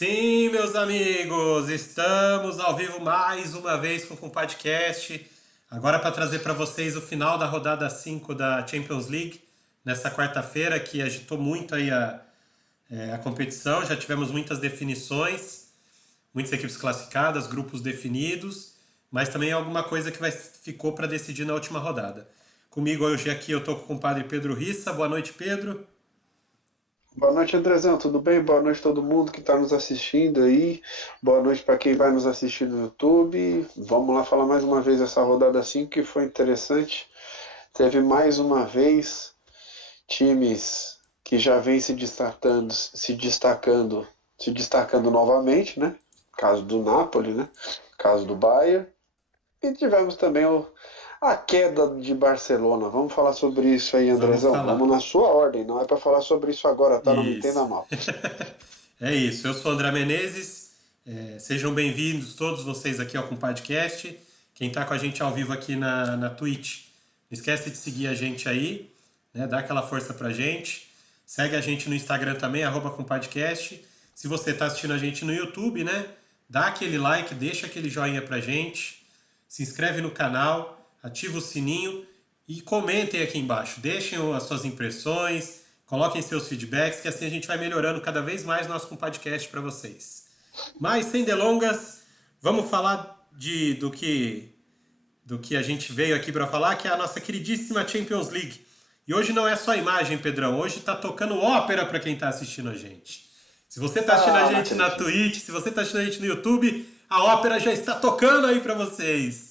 Sim, meus amigos, estamos ao vivo mais uma vez com o podcast. Agora para trazer para vocês o final da rodada 5 da Champions League, nessa quarta-feira que agitou muito aí a competição. Já tivemos muitas definições, muitas equipes classificadas, grupos definidos, mas também alguma coisa que ficou para decidir na última rodada. Comigo hoje aqui eu estou com o compadre Pedro Rissa. Boa noite, Pedro. Boa noite, Andrezão. Tudo bem? Boa noite a todo mundo que está nos assistindo aí. Boa noite para quem vai nos assistir no YouTube. Vamos lá falar mais uma vez essa rodada 5 que foi interessante. Teve mais uma vez times que já vêm se destacando novamente, né? Caso do Napoli, né? Caso do Bayern. E tivemos também a queda de Barcelona. Vamos falar sobre isso aí, Vamos Andrezão. Vamos falar. na sua ordem. Não é para falar sobre isso agora, tá? Não me Isso. entenda mal. É isso, eu sou o André Menezes. Sejam bem-vindos todos vocês aqui ao Compadcast. Quem está com a gente ao vivo aqui na Twitch, não esquece de seguir a gente aí, né? Dá aquela força pra gente. Segue a gente no Instagram também, @Compadcast. Se você está assistindo a gente no YouTube, né? Dá aquele like, deixa aquele joinha pra gente. Se inscreve no canal, ativa o sininho e comentem aqui embaixo. Deixem as suas impressões, coloquem seus feedbacks, que assim a gente vai melhorando cada vez mais nosso podcast para vocês. Mas, sem delongas, vamos falar do que a gente veio aqui para falar, que é a nossa queridíssima Champions League. E hoje não é só imagem, Pedrão. Hoje está tocando ópera para quem está assistindo a gente. Se você está assistindo a gente na Twitch, se você está assistindo a gente no YouTube, a ópera já está tocando aí para vocês.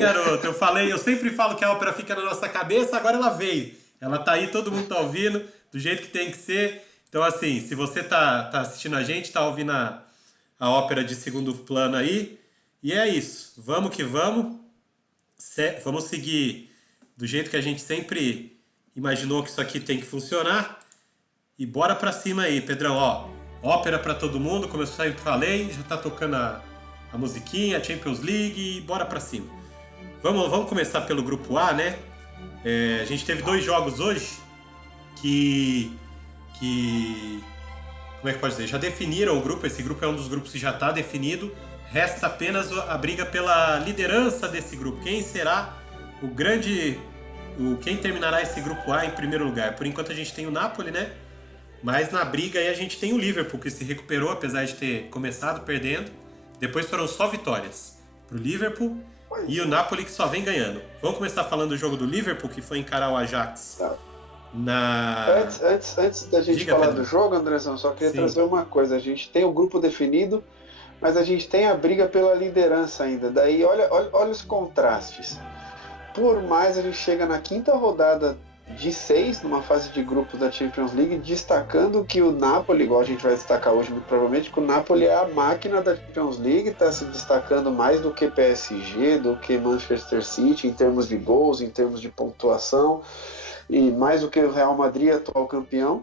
Garoto, eu sempre falo que a ópera fica na nossa cabeça, agora ela veio. Ela tá aí, todo mundo tá ouvindo, do jeito que tem que ser. Então, assim, se você tá assistindo a gente, tá ouvindo a ópera de segundo plano aí. E é isso, vamos que vamos. Vamos seguir do jeito que a gente sempre imaginou que isso aqui tem que funcionar. E bora pra cima aí, Pedrão, ó. Ópera pra todo mundo, como eu sempre falei, já tá tocando a musiquinha, a Champions League, e bora pra cima. Vamos começar pelo grupo A, né? A gente teve 2 jogos hoje que como é que pode dizer? Já definiram o grupo. Esse grupo é um dos grupos que já está definido. Resta apenas a briga pela liderança desse grupo. Quem será quem terminará esse grupo A em primeiro lugar? Por enquanto a gente tem o Napoli, né? Mas na briga aí a gente tem o Liverpool, que se recuperou, apesar de ter começado perdendo. Depois foram só vitórias pro Liverpool e o Napoli, que só vem ganhando. Vamos começar falando do jogo do Liverpool, que foi encarar o Ajax Tá. na... Antes da gente Diga, falar Pedro. do jogo, Andrezão, só queria Sim. trazer uma coisa. A gente tem o grupo definido, mas a gente tem a briga pela liderança ainda. Daí, olha os contrastes. Por mais a gente chega na quinta rodada de 6, numa fase de grupos da Champions League, destacando que o Napoli, igual a gente vai destacar hoje muito provavelmente, que o Napoli é a máquina da Champions League, está se destacando mais do que PSG, do que Manchester City, em termos de gols, em termos de pontuação, e mais do que o Real Madrid, atual campeão.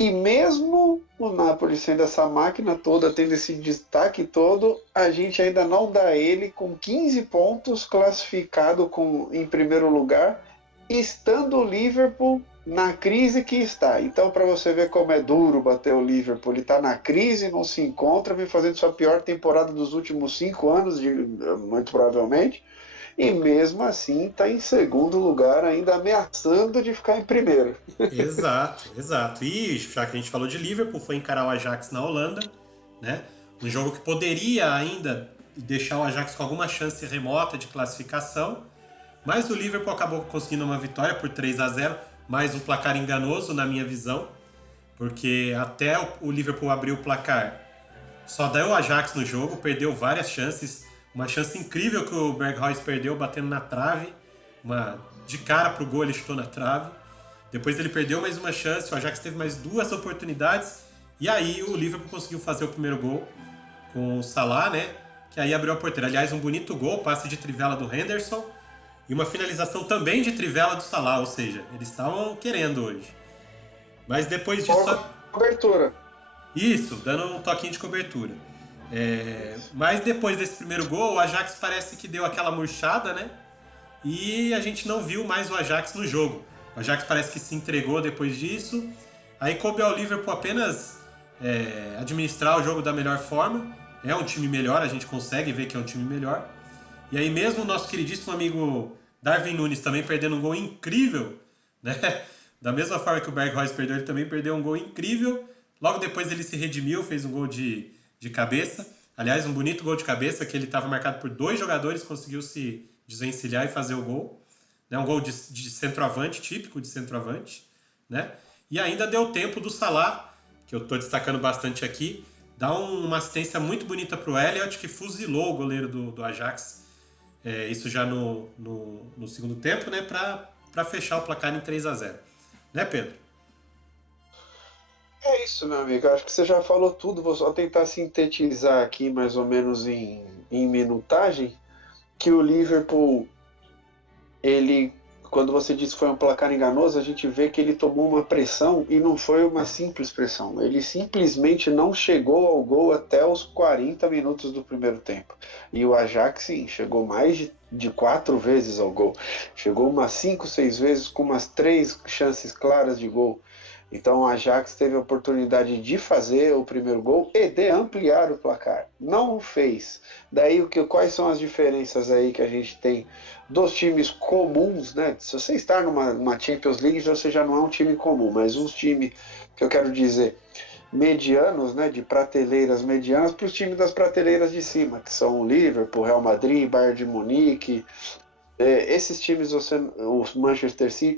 E mesmo o Napoli sendo essa máquina toda, tendo esse destaque todo, a gente ainda não dá ele com 15 pontos, classificado em primeiro lugar, estando o Liverpool na crise que está. Então, para você ver como é duro bater o Liverpool, ele está na crise, não se encontra, vem fazendo sua pior temporada dos últimos 5 anos, muito provavelmente, e mesmo assim está em segundo lugar, ainda ameaçando de ficar em primeiro. Exato. E já que a gente falou de Liverpool, foi encarar o Ajax na Holanda, né? Um jogo que poderia ainda deixar o Ajax com alguma chance remota de classificação, mas o Liverpool acabou conseguindo uma vitória por 3-0, mais um placar enganoso na minha visão, porque até o Liverpool abrir o placar, só deu o Ajax no jogo, perdeu várias chances, uma chance incrível que o Berghuis perdeu batendo na trave, de cara pro gol ele chutou na trave. Depois ele perdeu mais uma chance, o Ajax teve mais 2 oportunidades, e aí o Liverpool conseguiu fazer o primeiro gol com o Salah, né? Que aí abriu a porteira. Aliás, um bonito gol, passe de trivela do Henderson, e uma finalização também de trivela do Salah, ou seja, eles estavam querendo hoje. Mas depois disso... Cobertura. Isso, dando um toquinho de cobertura. Mas depois desse primeiro gol, o Ajax parece que deu aquela murchada, né? E a gente não viu mais o Ajax no jogo. O Ajax parece que se entregou depois disso. Aí coube ao Liverpool apenas administrar o jogo da melhor forma. É um time melhor, a gente consegue ver que é um time melhor. E aí mesmo o nosso queridíssimo amigo Darwin Núñez também perdendo um gol incrível, né? Da mesma forma que o Berghuis perdeu, ele também perdeu um gol incrível. Logo depois ele se redimiu, fez um gol de cabeça. Aliás, um bonito gol de cabeça, que ele estava marcado por 2 jogadores, conseguiu se desvencilhar e fazer o gol. Um gol de centroavante, típico de centroavante. Né? E ainda deu tempo do Salah, que eu estou destacando bastante aqui, dar uma assistência muito bonita para o Elliott, que fuzilou o goleiro do Ajax. Isso já no segundo tempo, né? Para fechar o placar em 3-0. Né, Pedro? É isso, meu amigo. Acho que você já falou tudo. Vou só tentar sintetizar aqui, mais ou menos em minutagem, que o Liverpool, ele, quando você disse que foi um placar enganoso, a gente vê que ele tomou uma pressão e não foi uma simples pressão. Ele simplesmente não chegou ao gol até os 40 minutos do primeiro tempo. E o Ajax, sim, chegou mais de 4 vezes ao gol. Chegou umas 5, 6 vezes com umas 3 chances claras de gol. Então o Ajax teve a oportunidade de fazer o primeiro gol e de ampliar o placar. Não o fez. Daí quais são as diferenças aí que a gente tem dos times comuns, né? Se você está numa Champions League, você já não é um time comum, mas um time que eu quero dizer medianos, né, de prateleiras medianas para os times das prateleiras de cima, que são o Liverpool, Real Madrid, Bayern de Munique. Esses times, o Manchester City,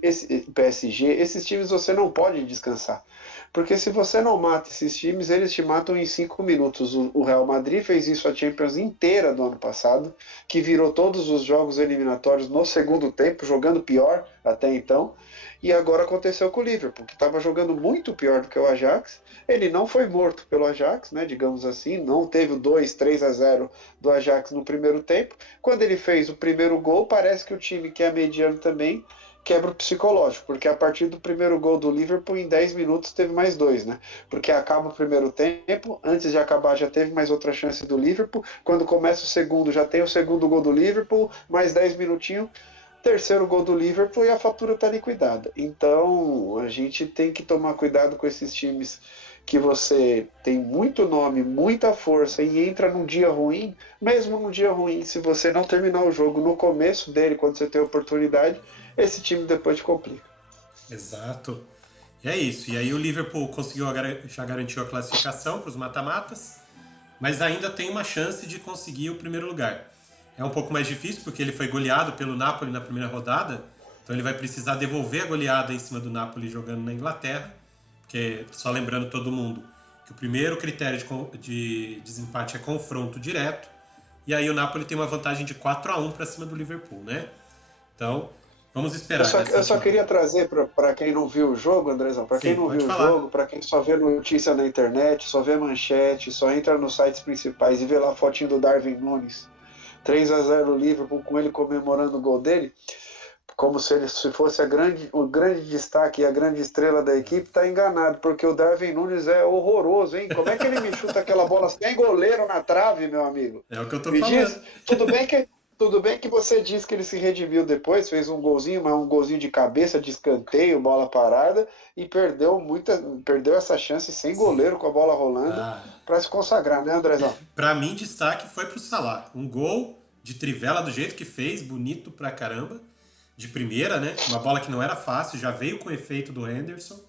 PSG, esses times você não pode descansar. Porque se você não mata esses times, eles te matam em 5 minutos. O Real Madrid fez isso a Champions inteira do ano passado, que virou todos os jogos eliminatórios no segundo tempo, jogando pior até então. E agora aconteceu com o Liverpool, que estava jogando muito pior do que o Ajax. Ele não foi morto pelo Ajax, né, digamos assim, não teve o 2-3-0 do Ajax no primeiro tempo. Quando ele fez o primeiro gol, parece que o time que é mediano também quebra o psicológico, porque a partir do primeiro gol do Liverpool, em 10 minutos teve mais 2, né? Porque acaba o primeiro tempo, antes de acabar já teve mais outra chance do Liverpool, quando começa o segundo já tem o segundo gol do Liverpool, mais 10 minutinhos, terceiro gol do Liverpool e a fatura está liquidada. Então a gente tem que tomar cuidado com esses times que você tem muito nome, muita força e entra num dia ruim. Mesmo num dia ruim, se você não terminar o jogo no começo dele, quando você tem oportunidade, esse time depois te complica. Exato. E é isso. E aí o Liverpool conseguiu já garantiu a classificação para os mata-matas, mas ainda tem uma chance de conseguir o primeiro lugar. É um pouco mais difícil porque ele foi goleado pelo Napoli na primeira rodada, então ele vai precisar devolver a goleada em cima do Napoli jogando na Inglaterra, porque, só lembrando todo mundo, que o primeiro critério de desempate é confronto direto, e aí o Napoli tem uma vantagem de 4-1 para cima do Liverpool, né? Então, vamos esperar. Eu só queria trazer para quem não viu o jogo, Andrezão, para quem Sim, não pode viu o falar. jogo, para quem só vê notícia na internet, só vê manchete, só entra nos sites principais e vê lá a fotinho do Darwin Núñez, 3-0 Liverpool, com ele comemorando o gol dele, como se ele fosse o grande destaque e a grande estrela da equipe, está enganado, porque o Darwin Núñez é horroroso, hein? Como é que ele me chuta aquela bola sem goleiro na trave, meu amigo? É o que eu tô Me falando. diz, tudo bem que você disse que ele se redimiu depois, fez um golzinho, mas um golzinho de cabeça, de escanteio, bola parada, e perdeu essa chance sem Sim. goleiro com a bola rolando Ah, para se consagrar, né, Andrezão? pra mim, destaque foi pro Salah. Um gol de trivela do jeito que fez, bonito pra caramba. De primeira, né? Uma bola que não era fácil, já veio com o efeito do Henderson.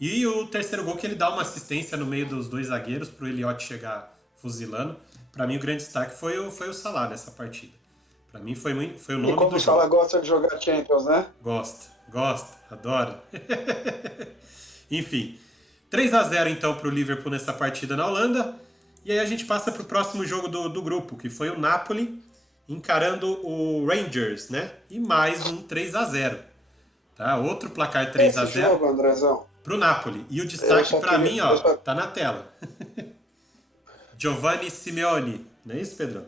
E o terceiro gol que ele dá uma assistência no meio dos 2 zagueiros pro Elliott chegar fuzilando. Pra mim, o grande destaque foi o Salah nessa partida. Pra mim, foi o E nome como do o Salah jogo. gosta de jogar Champions, né? Gosta, adora. Enfim, 3-0 então pro Liverpool nessa partida na Holanda. E aí a gente passa pro próximo jogo do grupo, que foi o Napoli encarando o Rangers, né? E mais um 3-0. Tá? Outro placar Esse 3-0 jogo, Andrezão, pro Napoli. E o eu destaque só pra queria. mim, ó, tá na tela. Giovanni Simeone. Não é isso, Pedro?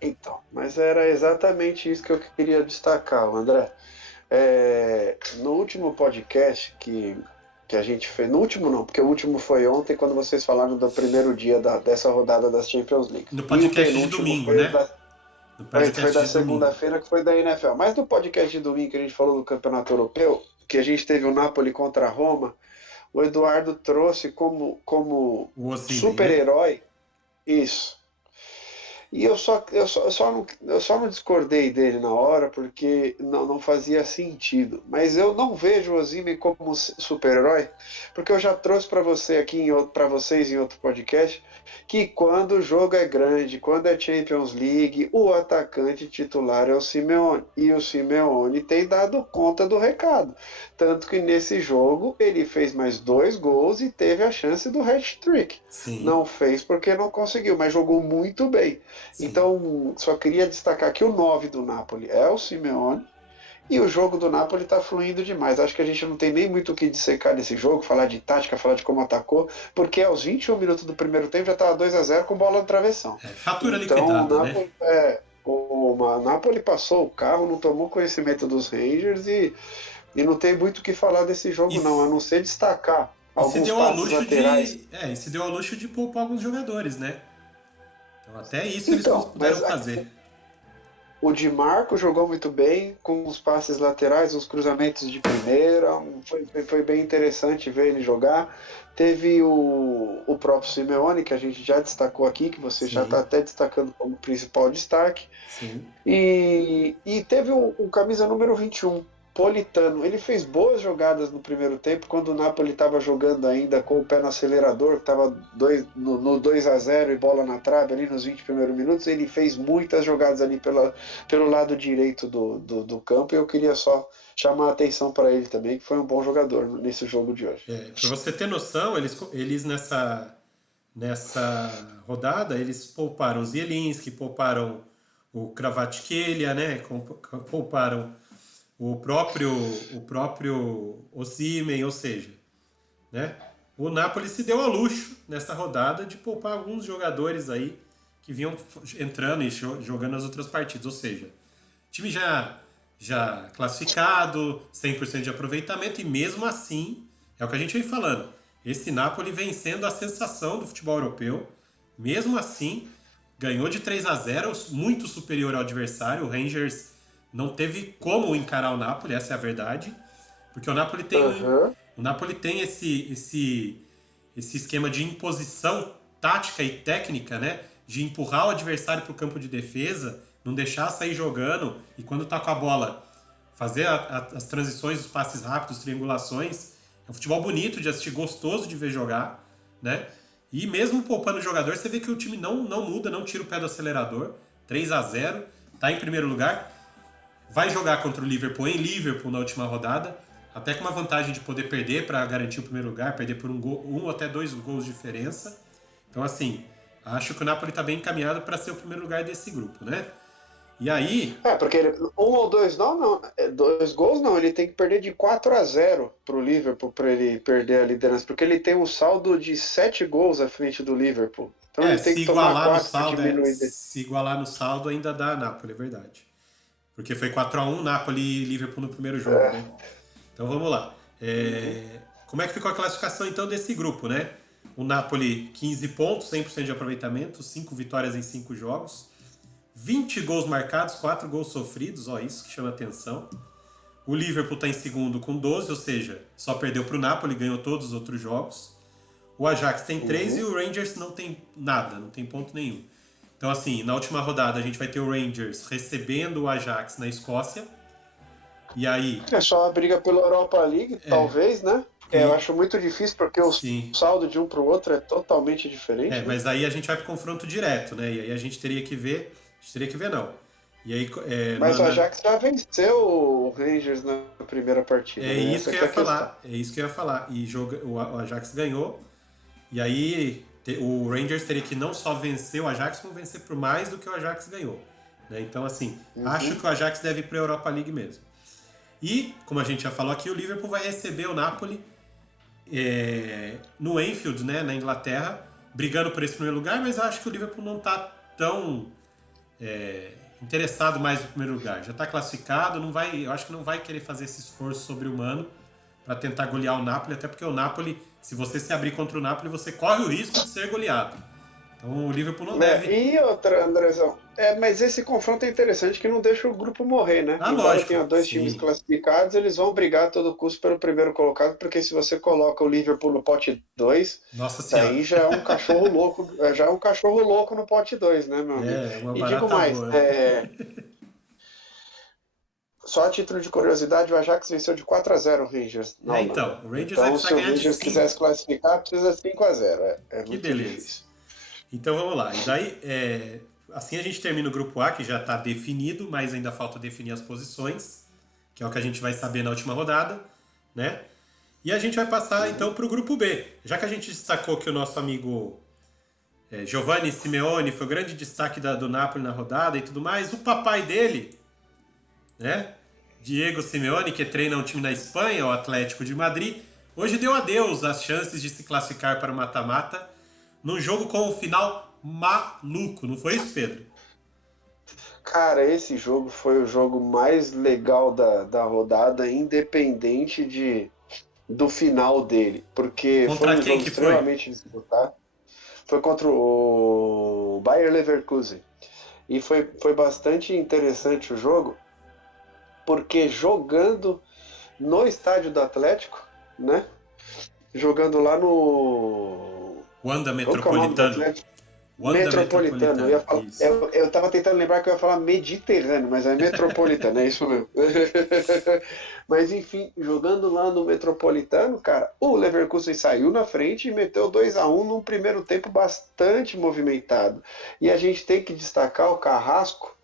Então, mas era exatamente isso que eu queria destacar, André. No último podcast que a gente fez, no último não, porque o último foi ontem, quando vocês falaram do primeiro dia dessa rodada das Champions League. No E o podcast de penúltimo domingo, né? No foi podcast da de domingo. segunda-feira, que foi da NFL. Mas no podcast de domingo que a gente falou do Campeonato Europeu, que a gente teve o Napoli contra a Roma, o Eduardo trouxe como O Osimhen, né? super-herói. Isso. E eu só não discordei dele na hora porque não fazia sentido. Mas eu não vejo o Osimhen como super-herói, porque eu já trouxe para você aqui, para vocês em outro podcast, que quando o jogo é grande, quando é Champions League, o atacante titular é o Simeone. E o Simeone tem dado conta do recado. Tanto que nesse jogo ele fez mais 2 gols e teve a chance do hat-trick. Sim, Não fez porque não conseguiu, mas jogou muito bem. sim. Então, só queria destacar que o 9 do Napoli é o Simeone e o jogo do Napoli está fluindo demais. Acho que a gente não tem nem muito o que dissecar desse jogo, falar de tática, falar de como atacou, porque aos 21 minutos do primeiro tempo já estava 2-0 com bola no travessão. É, fatura Então, liquidada, né? o Napoli passou o carro, não tomou conhecimento dos Rangers e não tem muito o que falar desse E, jogo, não, a não ser destacar e se alguns deu ao passes luxo laterais. de. É, e se deu ao luxo de poupar alguns jogadores, né? Então até isso eles Então, puderam mas fazer. o Di Marco jogou muito bem, com os passes laterais, os cruzamentos de primeira. Foi bem interessante ver ele jogar. Teve o próprio Simeone, que a gente já destacou aqui, que você já está Sim, até destacando como principal destaque. sim. E teve o camisa número 21, Politano. Ele fez boas jogadas no primeiro tempo, quando o Napoli estava jogando ainda com o pé no acelerador, que estava no 2-0 e bola na trave ali nos 20 primeiros minutos. Ele fez muitas jogadas ali pelo lado direito do campo, e eu queria só chamar a atenção para ele também, que foi um bom jogador nesse jogo de hoje. É, para você ter noção, eles nessa rodada, eles pouparam o Zielinski, pouparam o Kvaratskhelia, né? Pouparam o próprio Osimhen, ou seja, né? O Napoli se deu ao luxo nessa rodada de poupar alguns jogadores aí que vinham entrando e jogando as outras partidas, ou seja, time já classificado, 100% de aproveitamento, e mesmo assim, é o que a gente vem falando, esse Napoli vem sendo a sensação do futebol europeu, mesmo assim, ganhou de 3-0, muito superior ao adversário, o Rangers não teve como encarar o Napoli, essa é a verdade, porque Aham. o Napoli tem esse esquema de imposição tática e técnica, né? De empurrar o adversário para o campo de defesa, não deixar sair jogando e quando tá com a bola fazer as transições, os passes rápidos, triangulações. É um futebol bonito de assistir, gostoso de ver jogar, né? E mesmo poupando o jogador, você vê que o time não muda, não tira o pé do acelerador. 3-0, tá em primeiro lugar. Vai jogar contra o Liverpool em Liverpool na última rodada, até com uma vantagem de poder perder para garantir o primeiro lugar, perder por um ou até 2 gols de diferença. Então, assim, acho que o Napoli está bem encaminhado para ser o primeiro lugar desse grupo, né? E aí, Porque um ou dois não, 2 gols não, ele tem que perder de 4-0 pro Liverpool para ele perder a liderança, porque ele tem um saldo de 7 gols à frente do Liverpool. Então ele tem se que tomar igualar no 4 para saldo, diminuir. se igualar no saldo ainda dá Napoli, é verdade. Porque foi 4-1 Napoli e Liverpool no primeiro jogo, né? Então vamos lá. Como é que ficou a classificação então desse grupo, né? O Napoli, 15 pontos, 100% de aproveitamento, 5 vitórias em 5 jogos, 20 gols marcados, 4 gols sofridos, ó, isso que chama atenção. O Liverpool está em segundo com 12, ou seja, só perdeu para o Napoli, ganhou todos os outros jogos. O Ajax tem 3 e Uhum. o Rangers não tem nada, não tem ponto nenhum. Então, assim, na última rodada a gente vai ter o Rangers recebendo o Ajax na Escócia. E aí, É só a briga pela Europa League, talvez, né? Eu e acho muito difícil porque o sim, saldo de um para o outro é totalmente diferente, né? mas aí a gente vai pro confronto direto, né? E aí a gente teria que ver, não. E aí, Mas o Ajax já venceu o Rangers na primeira partida, é né? isso Essa que eu que é ia a questão. falar, E o Ajax ganhou. E aí o Rangers teria que não só vencer o Ajax, como vencer por mais do que o Ajax ganhou. Né? Então, assim, acho Uhum. que o Ajax deve ir para a Europa League mesmo. E, como a gente já falou aqui, o Liverpool vai receber o Napoli no Anfield, né, na Inglaterra, brigando por esse primeiro lugar, mas eu acho que o Liverpool não está tão interessado mais no primeiro lugar. Já está classificado, eu acho que não vai querer fazer esse esforço sobre-humano para tentar golear o Napoli, até porque o Napoli, se você se abrir contra o Napoli, você corre o risco de ser goleado. Então o Liverpool não deve. E outra, Andrezão, Mas esse confronto é interessante que não deixa o grupo morrer, né? Ah, Embora lógico, tenha dois times sim. classificados, eles vão brigar a todo custo pelo primeiro colocado, porque se você coloca o Liverpool no pote 2, Nossa Senhora. daí já é um cachorro louco, já é um cachorro louco no pote 2, né, meu amigo? É, uma E digo barata mais, voa. só a título de curiosidade, o Ajax venceu de 4-0 o Rangers na É, Holanda. então, o Rangers vai Então, precisar se o ganhar de Rangers 5. quisesse classificar, precisa 5-0. É Que muito beleza. difícil. Então vamos lá. E daí, assim a gente termina o grupo A, que já está definido, mas ainda falta definir as posições, que é o que a gente vai saber na última rodada, né? E a gente vai passar Uhum. então para o grupo B. Já que a gente destacou que o nosso amigo Giovanni Simeone foi o grande destaque do Napoli na rodada e tudo mais, o papai dele, né? Diego Simeone, que treina um time na Espanha, o Atlético de Madrid, hoje deu adeus às chances de se classificar para o mata-mata num jogo com um final maluco, não foi isso, Pedro? Cara, esse jogo foi o jogo mais legal da rodada, independente do final dele, porque foi Contra um quem jogo que foi? extremamente disputado. Foi contra o Bayer Leverkusen. E foi bastante interessante o jogo, porque jogando no estádio do Atlético, né? Jogando lá no. Wanda Como que é o nome do Metropolitano. Atlético? Wanda Metropolitano. Metropolitano, isso. Eu tava tentando lembrar que eu ia falar Mediterrâneo, mas é Metropolitano, é isso mesmo. Mas enfim, jogando lá no Metropolitano, cara, o Leverkusen saiu na frente e meteu 2-1 num primeiro tempo bastante movimentado. E a gente tem que destacar o Carrasco,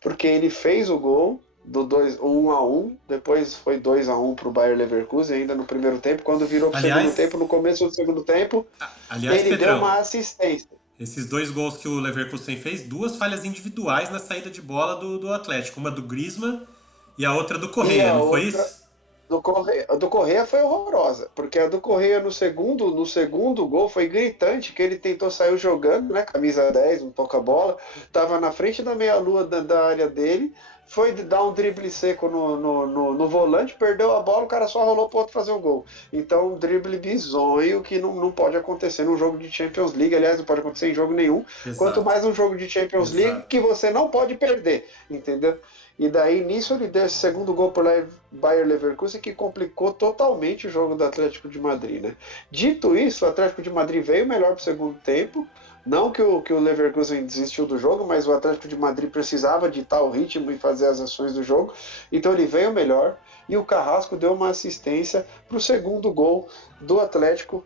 porque ele fez o gol do 1-1, depois foi 2-1 para o Bayer Leverkusen ainda no primeiro tempo. Quando virou para o segundo Aliás, tempo, no começo do segundo tempo, aliás, ele deu Pedrão, uma assistência. esses dois gols que o Leverkusen fez, duas falhas individuais na saída de bola do Atlético. Uma do Griezmann e a outra do E Correia, a não foi outra isso? a do Correa foi horrorosa, porque a do Correa no segundo gol foi gritante, que ele tentou sair jogando, né, camisa 10, um toca-bola, tava na frente da meia-lua da área dele, foi dar um drible seco no volante, perdeu a bola, o cara só rolou pro outro fazer o gol. Então, um drible bizonho que não pode acontecer num jogo de Champions League, aliás, não pode acontecer em jogo nenhum, quanto Exato, mais um jogo de Champions League exato. que você não pode perder, entendeu? E daí, nisso, ele deu esse segundo gol por Bayer Leverkusen, que complicou totalmente o jogo do Atlético de Madrid, né? Dito isso, o Atlético de Madrid veio melhor para o segundo tempo. Não que o Leverkusen desistiu do jogo, mas o Atlético de Madrid precisava ditar o ritmo e fazer as ações do jogo. Então ele veio melhor. E o Carrasco deu uma assistência para o segundo gol do Atlético.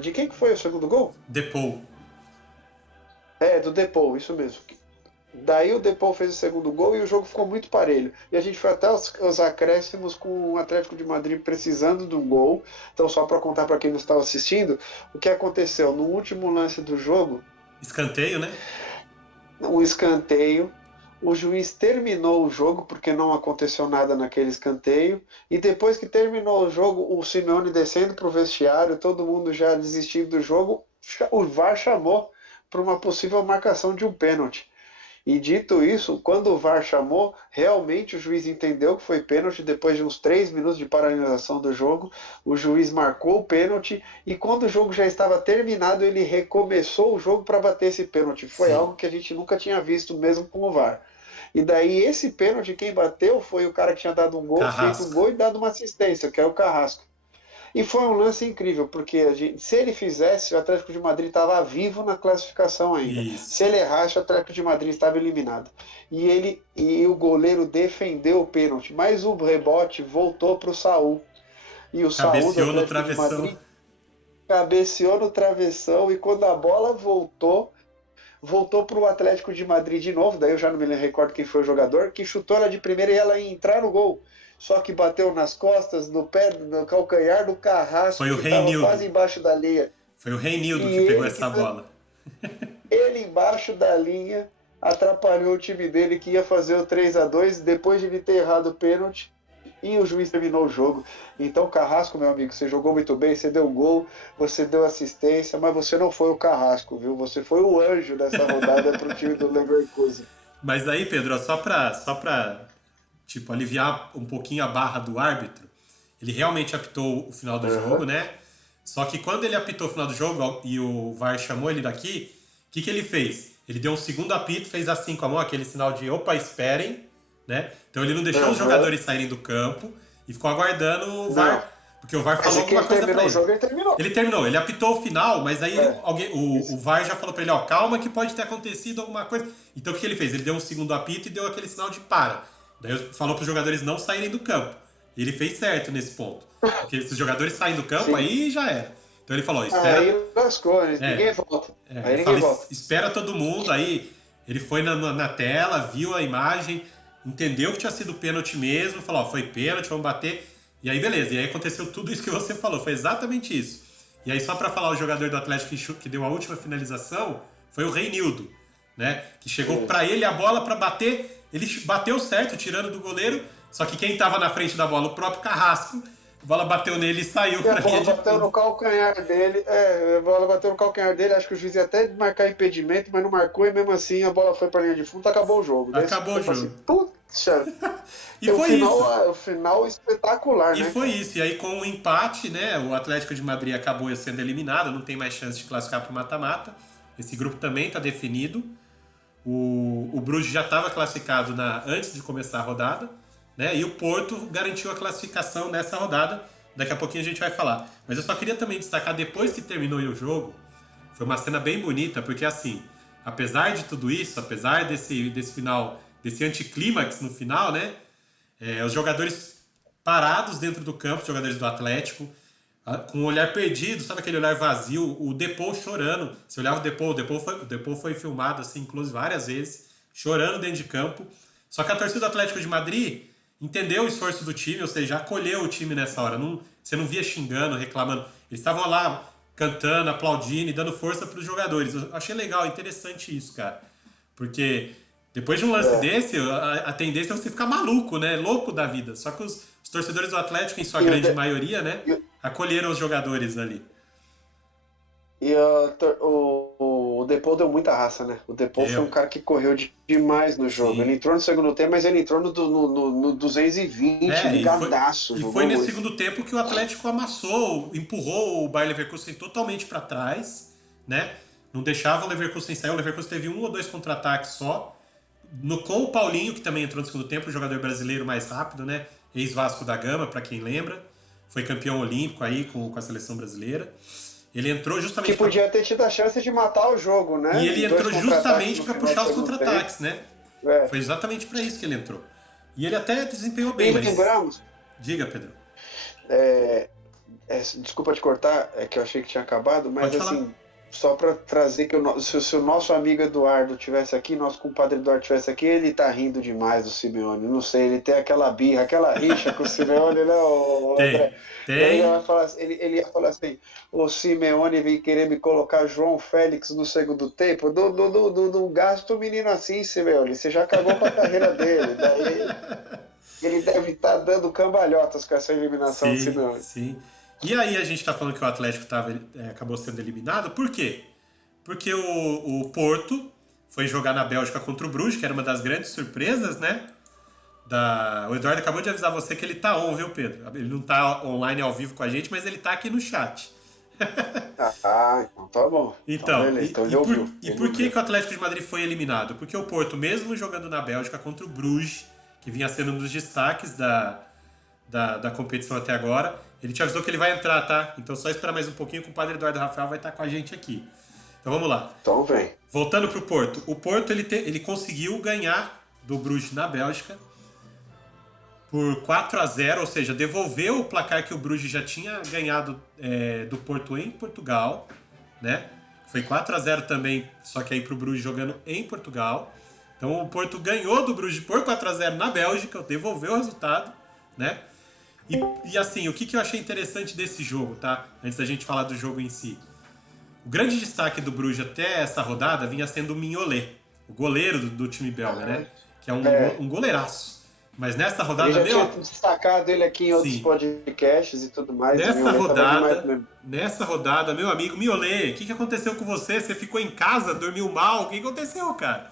De quem que foi o segundo gol? Depou. Do Depou, isso mesmo. Daí o Depou fez o segundo gol e o jogo ficou muito parelho. E a gente foi até os acréscimos com o Atlético de Madrid precisando de um gol. Então, só para contar para quem não estava assistindo, o que aconteceu? No último lance do jogo, Escanteio, né? um escanteio. O juiz terminou o jogo porque não aconteceu nada naquele escanteio. E depois que terminou o jogo, o Simeone descendo para o vestiário, todo mundo já desistindo do jogo, o VAR chamou para uma possível marcação de um pênalti. E dito isso, quando o VAR chamou, realmente o juiz entendeu que foi pênalti. Depois de uns 3 minutos de paralisação do jogo, o juiz marcou o pênalti e quando o jogo já estava terminado, ele recomeçou o jogo para bater esse pênalti. Foi Sim. algo que a gente nunca tinha visto mesmo com o VAR. E daí esse pênalti, quem bateu foi o cara que tinha dado um gol, feito um Carrasco. gol e dado uma assistência, que é o Carrasco. E foi um lance incrível, porque se ele fizesse, o Atlético de Madrid estava vivo na classificação ainda. Se Isso. ele errasse, o Atlético de Madrid estava eliminado. E o goleiro defendeu o pênalti, mas o rebote voltou para o Saul. E o Saul do Cabeceou no Atlético de travessão. Madrid cabeceou no travessão e quando a bola voltou para o Atlético de Madrid de novo, daí eu já não me recordo quem foi o jogador, que chutou ela de primeira e ela ia entrar no gol. Só que bateu nas costas, no pé, no calcanhar do Carrasco, Foi o que estava Reinildo. quase embaixo da linha. Foi o E Reinildo que pegou ele, essa bola. ele embaixo da linha atrapalhou o time dele que ia fazer o 3-2 depois de ele ter errado o pênalti e o juiz terminou o jogo. Então, Carrasco, meu amigo, você jogou muito bem, você deu gol, você deu assistência, mas você não foi o Carrasco, viu? Você foi o anjo dessa rodada para o time do Leverkusen. Mas aí, Pedro, só pra tipo, aliviar um pouquinho a barra do árbitro, ele realmente apitou o final do jogo, Uhum. né? Só que quando ele apitou o final do jogo e o VAR chamou ele daqui, o que ele fez? ele deu um segundo apito, fez assim com a mão, aquele sinal de opa, esperem, né? Então ele não deixou os Uhum. jogadores saírem do campo e ficou aguardando o Não. VAR, porque o VAR Mas falou é que alguma ele coisa terminou pra o jogo, ele. ele terminou. Ele terminou, ele apitou o final, mas aí É, o isso. VAR já falou pra ele, ó, calma que pode ter acontecido alguma coisa. Então o que ele fez? Ele deu um segundo apito e deu aquele sinal de para. Daí falou pros jogadores não saírem do campo. E ele fez certo nesse ponto. Porque se os jogadores saem do campo, Sim. aí já era. Então ele falou, espera. Aí lascou, né? Ninguém volta. Aí Ele ninguém fala, volta. espera todo mundo. Aí ele foi na tela, viu a imagem, entendeu que tinha sido pênalti mesmo, falou, ó, foi pênalti, vamos bater. E aí beleza, e aí aconteceu tudo isso que você falou, foi exatamente isso. E aí só pra falar, o jogador do Atlético que deu a última finalização foi o Reinildo, né? Que chegou pra ele a bola pra bater, ele bateu certo, tirando do goleiro, só que quem tava na frente da bola, o próprio Carrasco, a bola bateu nele e saiu E pra a bola linha de bateu no fundo. calcanhar dele. A bola bateu no calcanhar dele. Acho que o juiz ia até marcar impedimento, mas não marcou. E mesmo assim a bola foi pra linha de fundo. Acabou o jogo. Daí Acabou você o fala jogo. assim, puxa. E foi isso. O final espetacular, E né? foi isso. E aí, com o empate, né, o Atlético de Madrid acabou sendo eliminado, não tem mais chance de classificar para o mata-mata. Esse grupo também está definido. O Bruges já estava classificado antes de começar a rodada, né? E o Porto garantiu a classificação nessa rodada. Daqui a pouquinho a gente vai falar. Mas eu só queria também destacar, depois que terminou o jogo, foi uma cena bem bonita, porque assim, apesar de tudo isso, apesar desse final, desse anticlímax no final, né? Os jogadores parados dentro do campo, os jogadores do Atlético, com o olhar perdido, sabe aquele olhar vazio, o Depou chorando. Você olhava o Depou foi filmado assim, inclusive várias vezes, chorando dentro de campo. Só que a torcida do Atlético de Madrid entendeu o esforço do time, ou seja, acolheu o time nessa hora. Você não via xingando, reclamando. Eles estavam lá cantando, aplaudindo e dando força para os jogadores. Eu achei legal, interessante isso, cara. Porque depois de um lance desse, a tendência é você ficar maluco, né? Louco da vida. Só que os torcedores do Atlético, em sua E o, grande de, maioria, né? e, Acolheram os jogadores ali. o Depou deu muita raça, né? O Depou foi Deu. um cara que correu demais no jogo. Ele Sim. entrou no segundo tempo, mas ele entrou no 220, E foi, ligadaço. e Jogou foi nesse muito. segundo tempo que o Atlético amassou, empurrou o Bayer Leverkusen totalmente para trás, né? Não deixava o Leverkusen sair. O Leverkusen teve um ou dois contra-ataques só. Com o Paulinho, que também entrou no segundo tempo, o jogador brasileiro mais rápido, né? Ex-Vasco da Gama, para quem lembra. Foi campeão olímpico aí com a seleção brasileira. Ele entrou Que justamente podia ter tido a chance de matar o jogo, né? E ele Em dois entrou contra-ataques justamente no para final do puxar os segundo contra-ataques, tempo. né? É. Foi exatamente para isso que ele entrou. E ele até desempenhou E bem, mas... lembramos, Diga, Pedro. desculpa te cortar, é que eu achei que tinha acabado, mas Pode falar. assim, só para trazer que se o nosso amigo Eduardo tivesse aqui, nosso compadre Eduardo tivesse aqui, ele tá rindo demais do Simeone. Não sei, ele tem aquela birra, aquela rixa com o Simeone, né, o André? Tem. Daí ele ia falar assim: o Simeone veio querer me colocar João Félix no segundo tempo. Não gasta o menino assim, Simeone. Você já acabou com a carreira dele. Daí ele deve estar dando cambalhotas com essa eliminação do Sim, Simeone. sim. E aí a gente tá falando que o Atlético acabou sendo eliminado. Por quê? Porque o Porto foi jogar na Bélgica contra o Bruges, que era uma das grandes surpresas, né? O Eduardo acabou de avisar você que ele tá on, viu, Pedro? Ele não tá online ao vivo com a gente, mas ele tá aqui no chat. Então tá bom. Então, Beleza, então ele ouviu. e por que o Atlético de Madrid foi eliminado? Porque o Porto, mesmo jogando na Bélgica contra o Bruges, que vinha sendo um dos destaques da competição até agora, ele te avisou que ele vai entrar, tá? Então só esperar mais um pouquinho que o padre Eduardo Rafael vai estar com a gente aqui. Então vamos lá. Então vem. Voltando pro Porto. O Porto ele conseguiu ganhar do Bruges na Bélgica por 4-0, ou seja, devolveu o placar que o Bruges já tinha ganhado do Porto em Portugal, né? Foi 4-0 também, só que aí pro Bruges jogando em Portugal. Então o Porto ganhou do Bruges por 4-0 na Bélgica, devolveu o resultado, né? E assim, o que eu achei interessante desse jogo, tá? Antes da gente falar do jogo em si. O grande destaque do Bruges até essa rodada vinha sendo o Mignolet, o goleiro do time belga, né? Que é um goleiraço. Mas nessa rodada... Eu já tinha destacado ele aqui em outros podcasts e tudo mais. Nessa rodada, meu amigo Mignolet, o que aconteceu com você? Você ficou em casa, dormiu mal? O que aconteceu, cara?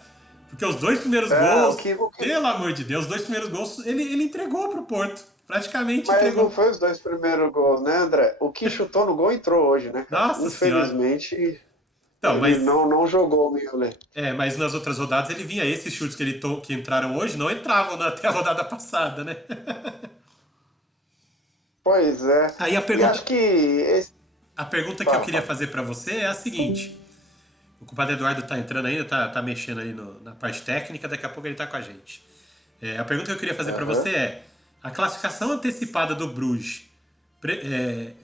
Porque os dois primeiros gols, pelo amor de Deus, os dois primeiros gols ele entregou pro Porto. Praticamente Mas entregou. não foi os dois primeiros gols, né, André? O que chutou no gol entrou hoje, né? Nossa Infelizmente. Senhora. Então, Ele mas, não jogou o Mignolet. mas nas outras rodadas ele vinha. Esses chutes que entraram hoje não entravam até a rodada passada, né? Pois é. Aí E acho que a pergunta que eu Fala, queria fala. fazer para você é a seguinte. O compadre Eduardo tá entrando ainda, tá mexendo aí na parte técnica, daqui a pouco ele tá com a gente. A pergunta que eu queria fazer para Aham. você é: a classificação antecipada do Bruges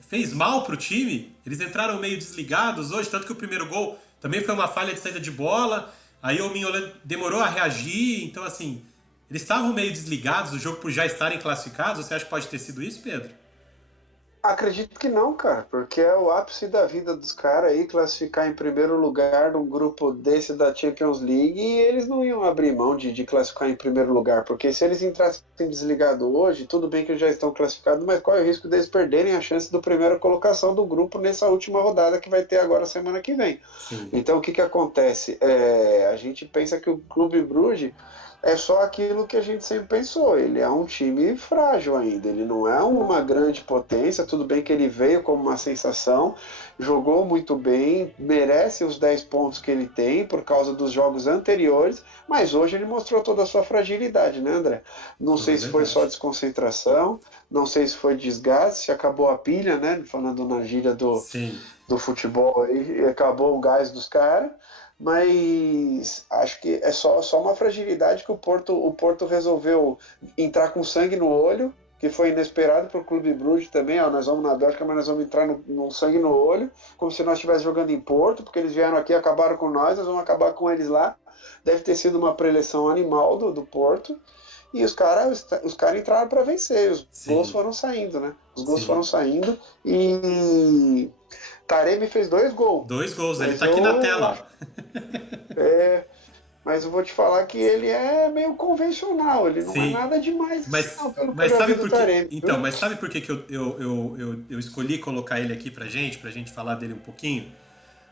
fez mal pro time? Eles entraram meio desligados hoje, tanto que o primeiro gol também foi uma falha de saída de bola, aí o Mignolet demorou a reagir, então assim, eles estavam meio desligados do jogo por já estarem classificados. Você acha que pode ter sido isso, Pedro? Acredito que não, cara, porque é o ápice da vida dos caras aí classificar em primeiro lugar num grupo desse da Champions League e eles não iam abrir mão de classificar em primeiro lugar, porque se eles entrassem desligado hoje, tudo bem que já estão classificados, mas qual é o risco deles perderem a chance do primeira colocação do grupo nessa última rodada que vai ter agora semana que vem? Sim. Então o que que acontece? A gente pensa que o Clube Bruges é só aquilo que a gente sempre pensou. Ele é um time frágil ainda. Ele não é uma grande potência. Tudo bem que ele veio como uma sensação, jogou muito bem, merece os 10 pontos que ele tem por causa dos jogos anteriores, mas hoje ele mostrou toda a sua fragilidade, né, André? Não Não, é sei se foi só verdade. desconcentração, não sei se foi desgaste, se acabou a pilha, né? Falando na gíria Sim, do futebol aí, acabou o gás dos caras, mas acho que é só uma fragilidade que o Porto resolveu entrar com sangue no olho, que foi inesperado para o Clube Bruges também. Ó, nós vamos na Bélgica, mas nós vamos entrar no sangue no olho, como se nós estivéssemos jogando em Porto, porque eles vieram aqui, acabaram com nós vamos acabar com eles lá. Deve ter sido uma preleção animal do Porto. E os cara entraram para vencer, os gols sim, foram saindo, né? Os gols foram sim. saindo e Taremi fez 2 gols. 2 gols, ele Mas tá aqui na eu tela, acho. ó. Mas eu vou te falar que ele é meio convencional. Ele não é Sim. nada demais assim, Mas, não, pelo que eu mas já sabe vi do por que. Taremi, Então, viu? mas sabe por que, que eu escolhi colocar ele aqui pra gente falar dele um pouquinho?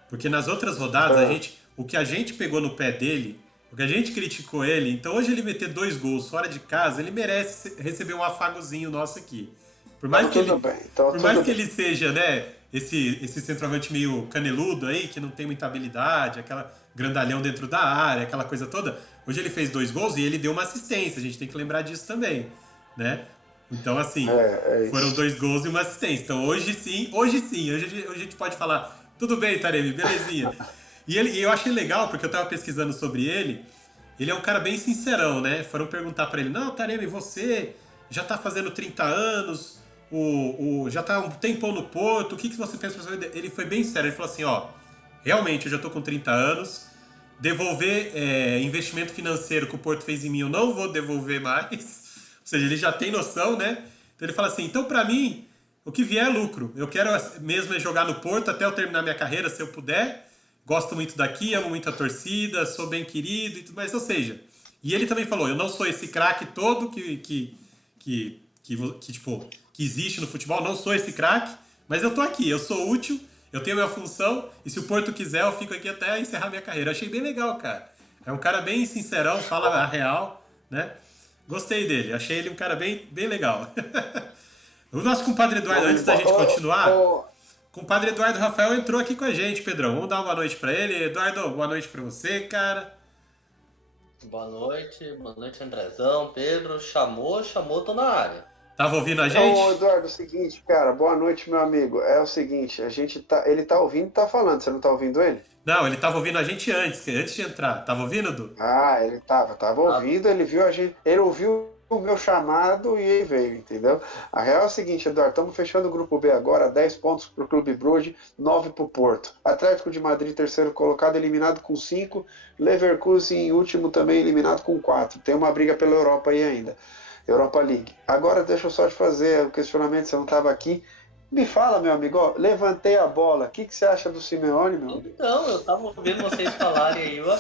Porque nas outras rodadas, Ah, o que a gente pegou no pé dele, o que a gente criticou ele, então hoje ele meter 2 gols fora de casa, ele merece receber um afagozinho nosso aqui. Por mais então que tudo ele, bem, então por mais tudo que bem. ele seja, né, esse centroavante meio caneludo aí, que não tem muita habilidade, aquela grandalhão dentro da área, aquela coisa toda, hoje ele fez 2 gols e ele deu uma assistência, a gente tem que lembrar disso também, né? Então, assim, É foram isso. 2 gols e uma assistência. Então, hoje a gente pode falar, tudo bem, Taremi, belezinha. E eu achei legal, porque eu tava pesquisando sobre ele, ele é um cara bem sincerão, né? Foram perguntar pra ele, não, Taremi, você já tá fazendo 30 anos, já tá um tempão no Porto, o que você pensa? Ele foi bem sério, ele falou assim, ó, realmente, eu já tô com 30 anos, devolver investimento financeiro que o Porto fez em mim, eu não vou devolver mais. Ou seja, ele já tem noção, né? Então ele fala assim, então pra mim, o que vier é lucro. Eu quero mesmo é jogar no Porto até eu terminar minha carreira, se eu puder. Gosto muito daqui, amo muito a torcida, sou bem querido e tudo mais. Ou seja, e ele também falou, eu não sou esse craque todo tipo, que existe no futebol, não sou esse craque, mas eu tô aqui, eu sou útil, eu tenho minha função, e se o Porto quiser, eu fico aqui até encerrar minha carreira. Eu achei bem legal, cara. É um cara bem sincerão, fala a real, né? Gostei dele, achei ele um cara bem, bem legal. O nosso compadre Eduardo, Show de antes da bola. gente continuar, Ô, o compadre Eduardo Rafael entrou aqui com a gente, Pedrão. Vamos dar uma boa noite pra ele. Eduardo, boa noite pra você, cara. Boa noite Andrezão, Pedro, chamou, tô na área. Tava ouvindo a ô, gente? Eduardo, é o seguinte, cara, boa noite, meu amigo. É o seguinte, ele tá ouvindo e tá falando, você não tá ouvindo ele? Não, ele tava ouvindo a gente antes de entrar. Tava ouvindo, Du? Ele tava Ah, ouvindo, ele viu a gente, ele ouviu o meu chamado e ele veio, entendeu? A real é o seguinte, Eduardo, estamos fechando o grupo B agora, 10 pontos pro Clube Bruges, 9 pro Porto. Atlético de Madrid, terceiro colocado, eliminado com 5, Leverkusen em último também eliminado com 4. Tem uma briga pela Europa aí ainda. Europa League. Agora deixa eu só te fazer o questionamento, você não estava aqui. Me fala, meu amigo, ó, levantei a bola. O que, que você acha do Simeone, meu amigo? então, eu tava ouvindo vocês falarem aí, eu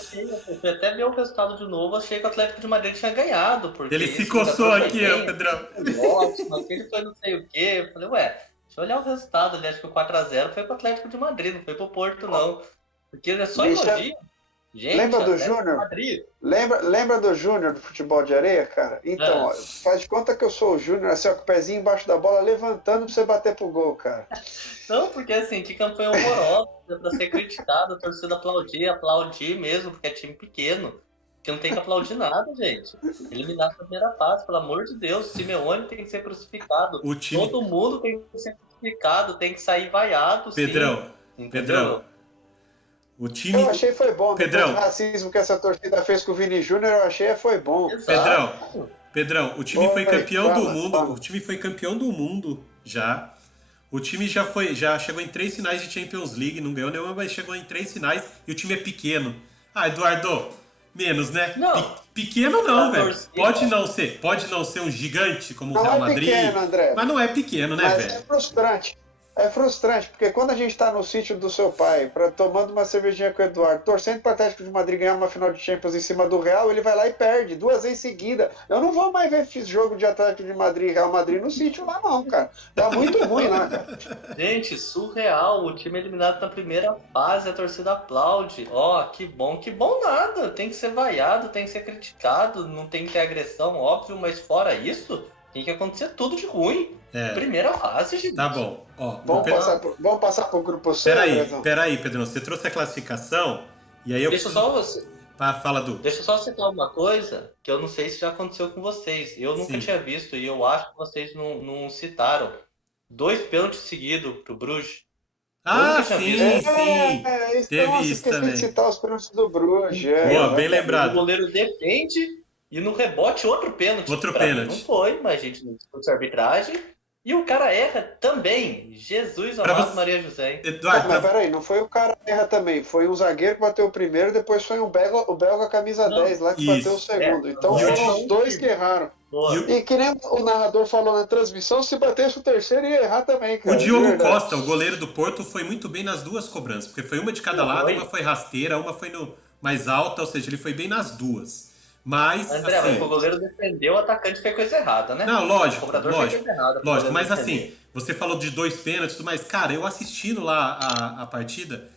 fui até ver o resultado de novo, achei que o Atlético de Madrid tinha ganhado, porque Ele se esse coçou jogador foi aqui, ó, bem, Pedrão. foi ótimo, aquele foi não sei o quê. Eu falei, ué, deixa eu olhar o resultado ali, acho que o 4-0 foi pro Atlético de Madrid, não foi pro Porto, não. Porque ele é só Deixa, elogio. Gente, Lembra do Atlético de Júnior? Madrid. Lembra do Júnior do futebol de areia, cara? Então, ó, faz de conta que eu sou o Júnior, assim, ó, com o pezinho embaixo da bola, levantando pra você bater pro gol, cara. Não, porque assim, que campanha horrorosa pra ser criticado, a torcida aplaudir mesmo, porque é time pequeno. Que não tem que aplaudir nada, gente. Eliminar a primeira fase, pelo amor de Deus. Simeone tem que ser crucificado. O time... Todo mundo tem que ser crucificado, tem que sair vaiado, Pedrão, sim. Pedrão, o time... Eu achei foi bom. Pedrão. Depois do racismo que essa torcida fez com o Vini Júnior, eu achei foi bom. Exato. Pedrão, o time foi campeão do mundo. Fala. O time foi campeão do mundo já. O time já chegou em 3 finais de Champions League, não ganhou nenhuma, mas chegou em 3 finais e o time é pequeno. Ah, Eduardo, menos, né? Não. Pequeno não, velho. Torcida. Pode não ser um gigante como o Não Real é Madrid, pequeno, André. mas não é pequeno, né, Mas velho? é frustrante. É frustrante, porque quando a gente tá no sítio do seu pai, tomando uma cervejinha com o Eduardo, torcendo para o Atlético de Madrid ganhar uma final de Champions em cima do Real, ele vai lá e perde 2 vezes seguida. Eu não vou mais ver esse jogo de Atlético de Madrid e Real Madrid no sítio lá não, cara. Tá muito ruim lá, cara. Gente, surreal. O time eliminado na primeira fase, a torcida aplaude. Ó, que bom nada. Tem que ser vaiado, tem que ser criticado, não tem que ter agressão, óbvio, mas fora isso, tem que acontecer tudo de ruim. Primeira fase, gente. Tá bom. Ó, Vamos passar pro grupo C, Peraí, Pedrão. Você trouxe a classificação e aí eu Deixa eu só citar uma coisa que eu não sei se já aconteceu com vocês. Eu nunca tinha visto e eu acho que vocês não citaram. 2 pênaltis seguidos pro Bruges. Ah, sim. Teve isso também. de citar os pênaltis do Bruges. Boa, bem lembrado. O goleiro defende e no rebote outro pênalti. Outro Pra pênalti. Mim não foi, mas a gente não discute a arbitragem. E o cara erra também. Jesus Pra amado você- Maria José. Eduardo, Mas peraí, não foi o cara que erra também, foi um zagueiro que bateu o primeiro, depois foi o belga camisa Não, 10 lá que isso. bateu o segundo. Então E o foram os dois que erraram. E que nem o narrador falou na transmissão, se batesse o terceiro ia errar também, cara. o Diogo de verdade. Costa, o goleiro do Porto, foi muito bem nas duas cobranças, porque foi uma de cada lado, Foi. uma foi rasteira, uma foi no mais alta, ou seja, ele foi bem nas duas. Mas, André, assim... mas o goleiro defendeu, o atacante fez coisa errada, né? Não, lógico, O cobrador fez coisa errada. lógico, mas defender. assim, você falou de 2 pênaltis, mas, cara, eu assistindo lá a partida,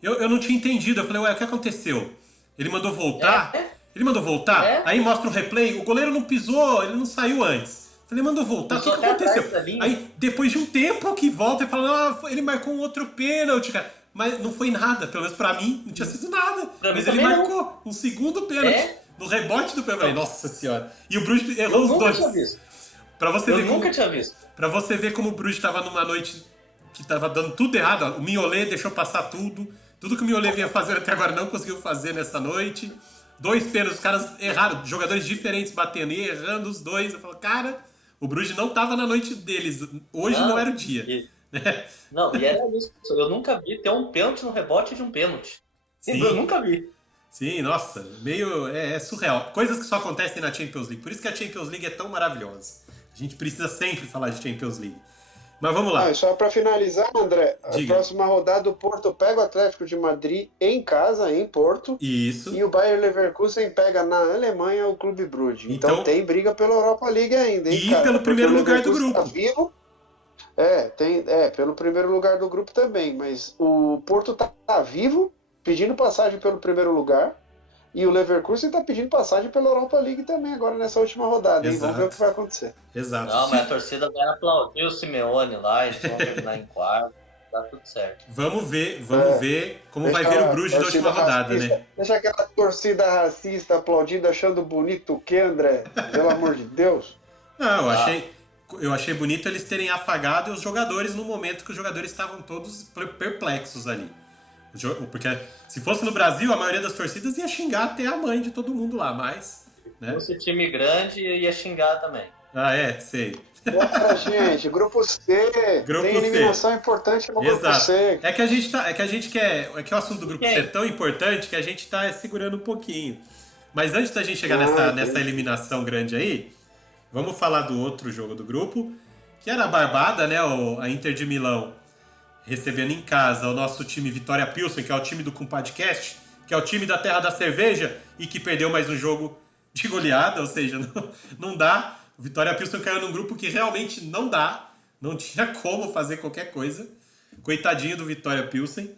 eu não tinha entendido, eu falei, ué, o que aconteceu? Ele mandou voltar? Ele mandou voltar? Aí mostra o replay, o goleiro não pisou, ele não saiu antes. Falei, mandou voltar, o que Pisou até aconteceu? atrás da linha. Aí, depois de um tempo que volta, ele fala, ele marcou um outro pênalti, cara. Mas não foi nada, pelo menos pra mim, não tinha sido nada. Pra Mas mim ele também marcou um segundo pênalti. No rebote do pênalti. Eu falei, nossa senhora. E o Bruges errou Eu os nunca dois. tinha visto. Pra você Eu ver nunca como, tinha visto. pra você ver como o Bruges estava numa noite que tava dando tudo errado. Ó. O Mignolet deixou passar tudo. Tudo que o Mignolet vinha fazer até agora não conseguiu fazer nessa noite. 2 pênaltis, os caras erraram. Jogadores diferentes batendo e errando os dois. Eu falo, cara, o Bruges não tava na noite deles. Hoje não era o dia. Não, e era isso. Eu nunca vi ter um pênalti no rebote de um pênalti. Sim. Eu nunca vi. Sim, nossa, meio é surreal. Coisas que só acontecem na Champions League. Por isso que a Champions League é tão maravilhosa. A gente precisa sempre falar de Champions League. Mas vamos lá. E só para finalizar, André, Diga. a próxima rodada o Porto pega o Atlético de Madrid em casa, em Porto. Isso. E o Bayer Leverkusen pega na Alemanha o Clube Brugge. Então tem briga pela Europa League ainda, hein, E cara? pelo primeiro Porque o lugar do Leverkusen grupo. Tá vivo. Pelo primeiro lugar do grupo também. Mas o Porto tá vivo, pedindo passagem pelo primeiro lugar. E o Leverkusen tá pedindo passagem pela Europa League também agora nessa última rodada, hein? Vamos ver o que vai acontecer. Exato. Não, mas a torcida vai aplaudir o Simeone lá, eles vão terminar em quarto, tá tudo certo. Vamos ver como vai ver o Bruges na última rodada, né? Deixa aquela torcida racista aplaudindo, achando bonito o que, André? Pelo amor de Deus. Não, eu achei bonito eles terem afagado os jogadores no momento que os jogadores estavam todos perplexos ali. Porque se fosse no Brasil, a maioria das torcidas ia xingar até a mãe de todo mundo lá, mas... Se fosse time grande, ia xingar também. Ah, sei. Bora, gente, grupo C. Grupo tem eliminação importante no grupo C. É que o assunto do grupo C é tão importante que a gente tá segurando um pouquinho. Mas antes da gente chegar nessa eliminação grande aí, vamos falar do outro jogo do grupo, que era a Barbada, né? A Inter de Milão recebendo em casa o nosso time Vitória Pilsen, que é o time do Compadcast, que é o time da Terra da Cerveja e que perdeu mais um jogo de goleada, ou seja, não dá. O Vitória Pilsen caiu num grupo que realmente não dá, não tinha como fazer qualquer coisa. Coitadinho do Vitória Pilsen.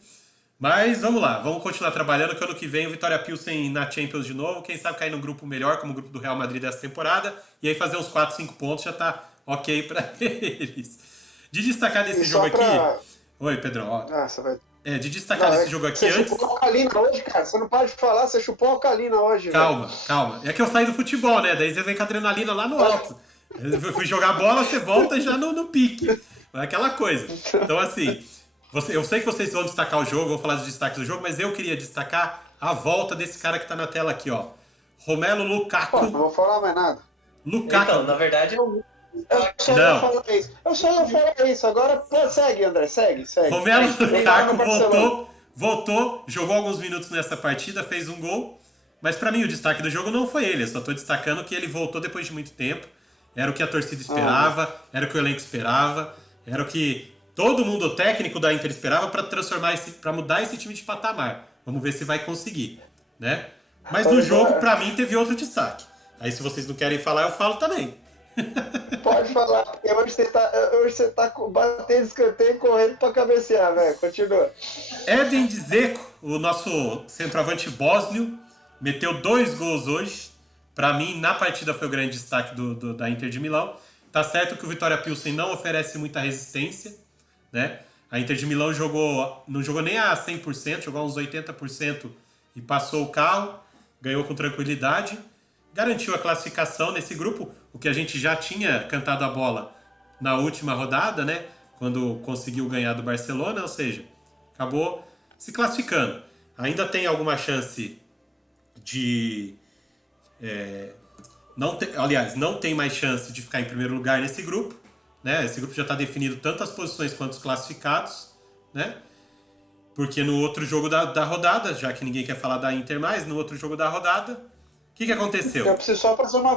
Mas vamos lá, vamos continuar trabalhando, que ano que vem o Vitória Pilsen na Champions de novo. Quem sabe cair num grupo melhor, como o grupo do Real Madrid dessa temporada. E aí fazer uns 4, 5 pontos já tá ok pra eles. De destacar desse E jogo só pra. aqui... Oi, Pedrão. Ó. Ah, você vai. De destacar Não, desse jogo aqui você antes... chupou alcalina hoje, cara. Você não pode falar, você chupou alcalina hoje, velho. Calma. É que eu saí do futebol, né? Daí você vem com a adrenalina lá no alto. Eu fui jogar bola, você volta já no pique. É aquela coisa. Então, assim, eu sei que vocês vão destacar o jogo, vão falar dos destaques do jogo, mas eu queria destacar a volta desse cara que tá na tela aqui, ó. Romelu Pô, não Lukaku. vou falar mais nada. Então, na verdade, eu Eu só ia falar isso. Eu só ia falar isso. Agora, pô, segue, André. Segue. Romelu Ele tava no Lukaku Barcelona. voltou, jogou alguns minutos nessa partida, fez um gol. Mas pra mim o destaque do jogo não foi ele. Eu só tô destacando que ele voltou depois de muito tempo. Era o que a torcida esperava, era o que o elenco esperava, era o que todo mundo, o técnico da Inter esperava para mudar esse time de patamar. Vamos ver se vai conseguir, né? Mas no jogo, pra mim, teve outro destaque. Aí se vocês não querem falar, eu falo também. Pode falar, porque hoje você tá batendo escanteio e correndo pra cabecear, velho. Continua. Edin Dzeko, o nosso centroavante bósnio, meteu 2 gols hoje. Pra mim, na partida foi o grande destaque da Inter de Milão. Tá certo que o Vitória Pilsen não oferece muita resistência, né? A Inter de Milão não jogou nem a 100%, jogou a uns 80% e passou o carro, ganhou com tranquilidade, garantiu a classificação nesse grupo, o que a gente já tinha cantado a bola na última rodada, né? Quando conseguiu ganhar do Barcelona, ou seja, acabou se classificando. Ainda tem alguma chance de... não tem mais chance de ficar em primeiro lugar nesse grupo, né? Esse grupo já está definido tanto as posições quanto os classificados, né? Porque no outro jogo da rodada, já que ninguém quer falar da Inter mais, no outro jogo da rodada, o que aconteceu? Eu preciso só fazer uma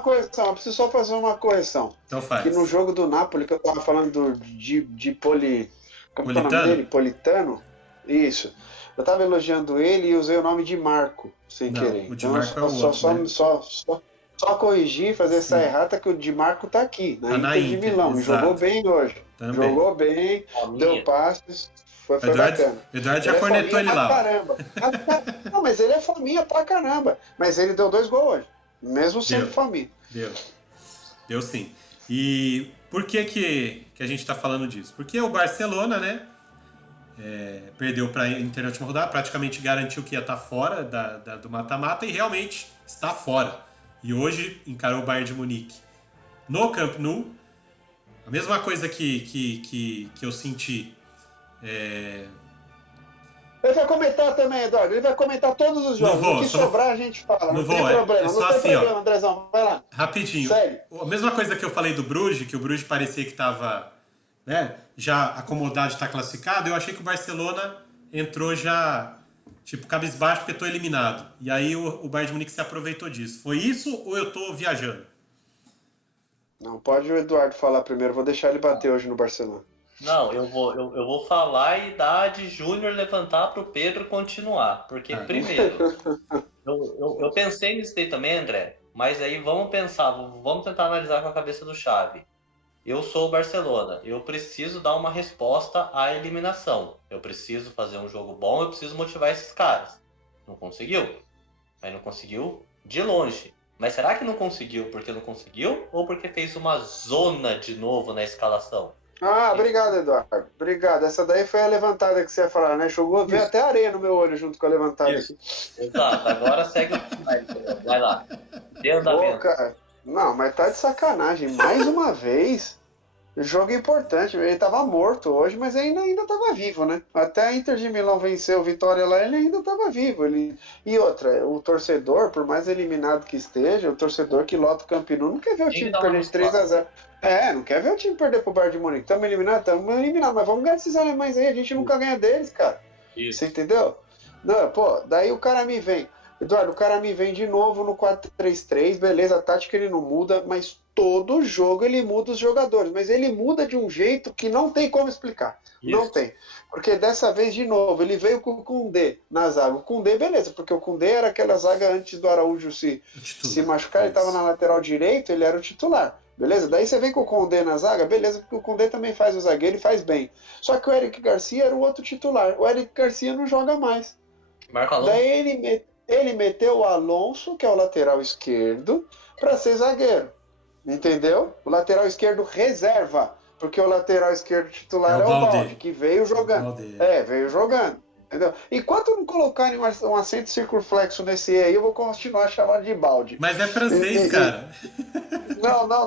correção. Então faz. Que no jogo do Napoli, que eu tava falando de Poli... Como é o nome Politano? dele? Politano? Isso. Eu tava elogiando ele e usei o nome de Marco, sem Não, querer. o de Marco é o outro, só, né? só corrigir, fazer essa Sim. errata que o de Marco tá aqui, na Tá Inter na de Inter, Milão. E exato. jogou bem hoje. Também. Jogou bem, deu passes, foi bacana. Eduardo já cornetou ele lá. Caramba. Não, mas ele é faminha pra caramba. Mas ele deu 2 gols hoje, mesmo sendo faminha. Deu sim. E por que a gente tá falando disso? Porque o Barcelona, né? Perdeu para a Inter na última rodada, praticamente garantiu que ia estar fora do mata-mata e realmente está fora. E hoje encarou o Bayern de Munique no Camp Nou. A mesma coisa que eu senti. Ele vai comentar também, Eduardo. Ele vai comentar todos os jogos. O que sobrar a gente fala. Não tem problema. só Não tem assim, problema, Andrezão. Vai lá. Rapidinho. Segue. A mesma coisa que eu falei do Bruges, que o Bruges parecia que estava, né, já acomodado de estar classificado, eu achei que o Barcelona entrou já, tipo, cabisbaixo porque estou eliminado. E aí o Bayern de Munique se aproveitou disso. Foi isso ou eu estou viajando? Não, pode o Eduardo falar primeiro. Vou deixar ele bater hoje no Barcelona. Não, eu vou falar e dar de Júnior levantar para o Pedro continuar. Porque, primeiro, eu pensei nisso daí também, André, mas aí vamos tentar analisar com a cabeça do Xavi. Eu sou o Barcelona, eu preciso dar uma resposta à eliminação. Eu preciso fazer um jogo bom, eu preciso motivar esses caras. Não conseguiu? Mas não conseguiu de longe. Mas será que não conseguiu porque não conseguiu? Ou porque fez uma zona de novo na escalação? Obrigado, Eduardo. Obrigado. Essa daí foi a levantada que você ia falar, né? Veio até areia no meu olho junto com a levantada aqui. Exato, agora segue o vai lá. Dê andamento. Cara. Não, mas tá de sacanagem. Mais uma vez, jogo importante. Ele tava morto hoje, mas ainda tava vivo, né? Até a Inter de Milão venceu o Vitória lá, ele ainda tava vivo. E outra, o torcedor, por mais eliminado que esteja, o torcedor que lota o Camp Nou não quer ver o time perder de 3-0. Não quer ver o time perder pro Bayern de Munique. Estamos eliminados, mas vamos ganhar esses alemães aí. A gente nunca ganha deles, cara. Isso. Você entendeu? Não, pô, daí o cara me vem. Eduardo, o cara me vem de novo no 4-3-3, beleza, a tática ele não muda, mas todo jogo ele muda os jogadores, mas ele muda de um jeito que não tem como explicar. Isso. Não tem. Porque dessa vez, de novo, ele veio com o Koundé na zaga. O Koundé, beleza, porque o Koundé era aquela zaga antes do Araújo se machucar, ele estava na lateral direito, ele era o titular. Beleza? Daí você vem com o Condé na zaga, beleza, porque o Condé também faz o zagueiro e faz bem. Só que o Eric Garcia era o outro titular. O Eric Garcia não joga mais. Marco Alonso. Daí ele meteu o Alonso, que é o lateral esquerdo, para ser zagueiro. Entendeu? O lateral esquerdo reserva. Porque o lateral esquerdo titular é o Balde, que veio jogando. Veio jogando. Entendeu? Enquanto não colocarem um acento circunflexo nesse E aí, eu vou continuar chamando de Balde. Mas é francês, cara.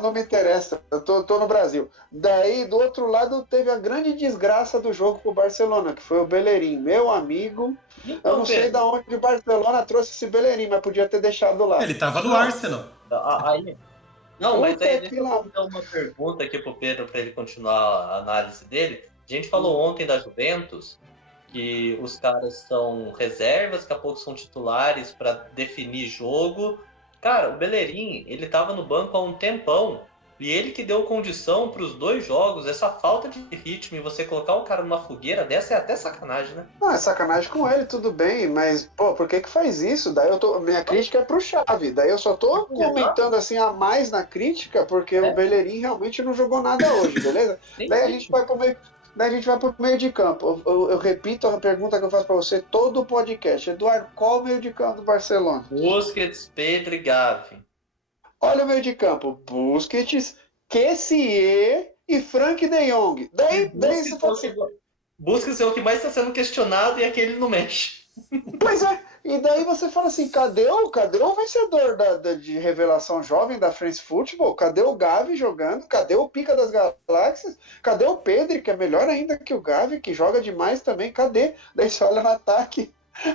Não me interessa. Eu tô no Brasil. Daí, do outro lado, teve a grande desgraça do jogo com o Barcelona, que foi o Bellerin. Meu amigo, Então, eu não sei de onde o Barcelona trouxe esse Bellerin, mas podia ter deixado lá. Ele tava no Arsenal. Aí, não, mas aí deixa eu Puta fazer uma pergunta aqui pro Pedro para ele continuar a análise dele. A gente falou ontem da Juventus que os caras são reservas, daqui a pouco são titulares para definir jogo. Cara, o Bellerin, ele tava no banco há um tempão e ele que deu condição para os dois jogos. Essa falta de ritmo e você colocar o cara numa fogueira dessa é até sacanagem, né? Não, é sacanagem com ele, tudo bem, mas, pô, por que faz isso? Daí minha crítica é pro Xavi, daí eu só tô comentando assim a mais na crítica, porque o Bellerin realmente não jogou nada hoje, beleza? Daí a gente vai pro meio. Daí a gente vai pro meio de campo. Eu repito a pergunta que eu faço para você todo o podcast. Eduardo, qual o meio de campo do Barcelona? Busquets, Pedro e Gavi. Olha o meio de campo. Busquets, Kessié e Frank de Jong. Daí você fala assim... Busquets é o que mais está sendo questionado e é que ele não mexe. Pois é. E daí você fala assim, cadê o vencedor de revelação jovem da France Football? Cadê o Gavi jogando? Cadê o Pica das Galáxias? Cadê o Pedri, que é melhor ainda que o Gavi, que joga demais também? Cadê? Daí você olha no ataque,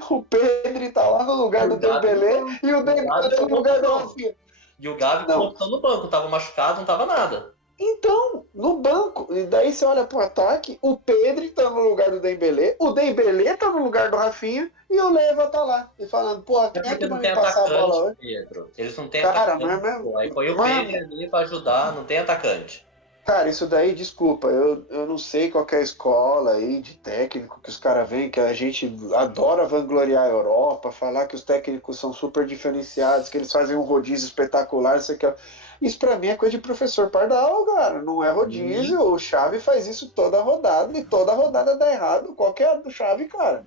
o Pedri tá lá no lugar do Dembélé e o Dembélé no lugar do Rafinha. E o Gavi voltou no banco, tava machucado, não tava nada. Então, no banco, e daí você olha pro ataque, o Pedri tá no lugar do Dembélé, o Dembélé tá no lugar do Rafinha e o Leva tá lá. E falando, pô, quem é que vai me passar a bola hoje? Pedro. Eles não têm cara, atacante. Não é mesmo? Aí foi o Pedri ali pra ajudar, não tem atacante. Cara, isso daí, desculpa, eu não sei qual é a escola aí de técnico que os caras vêm, que a gente adora vangloriar a Europa, falar que os técnicos são super diferenciados, que eles fazem um rodízio espetacular, isso pra mim é coisa de professor Pardal, cara, não é rodízio, o Xavi faz isso toda rodada, e toda rodada dá errado, qualquer do Xavi, cara.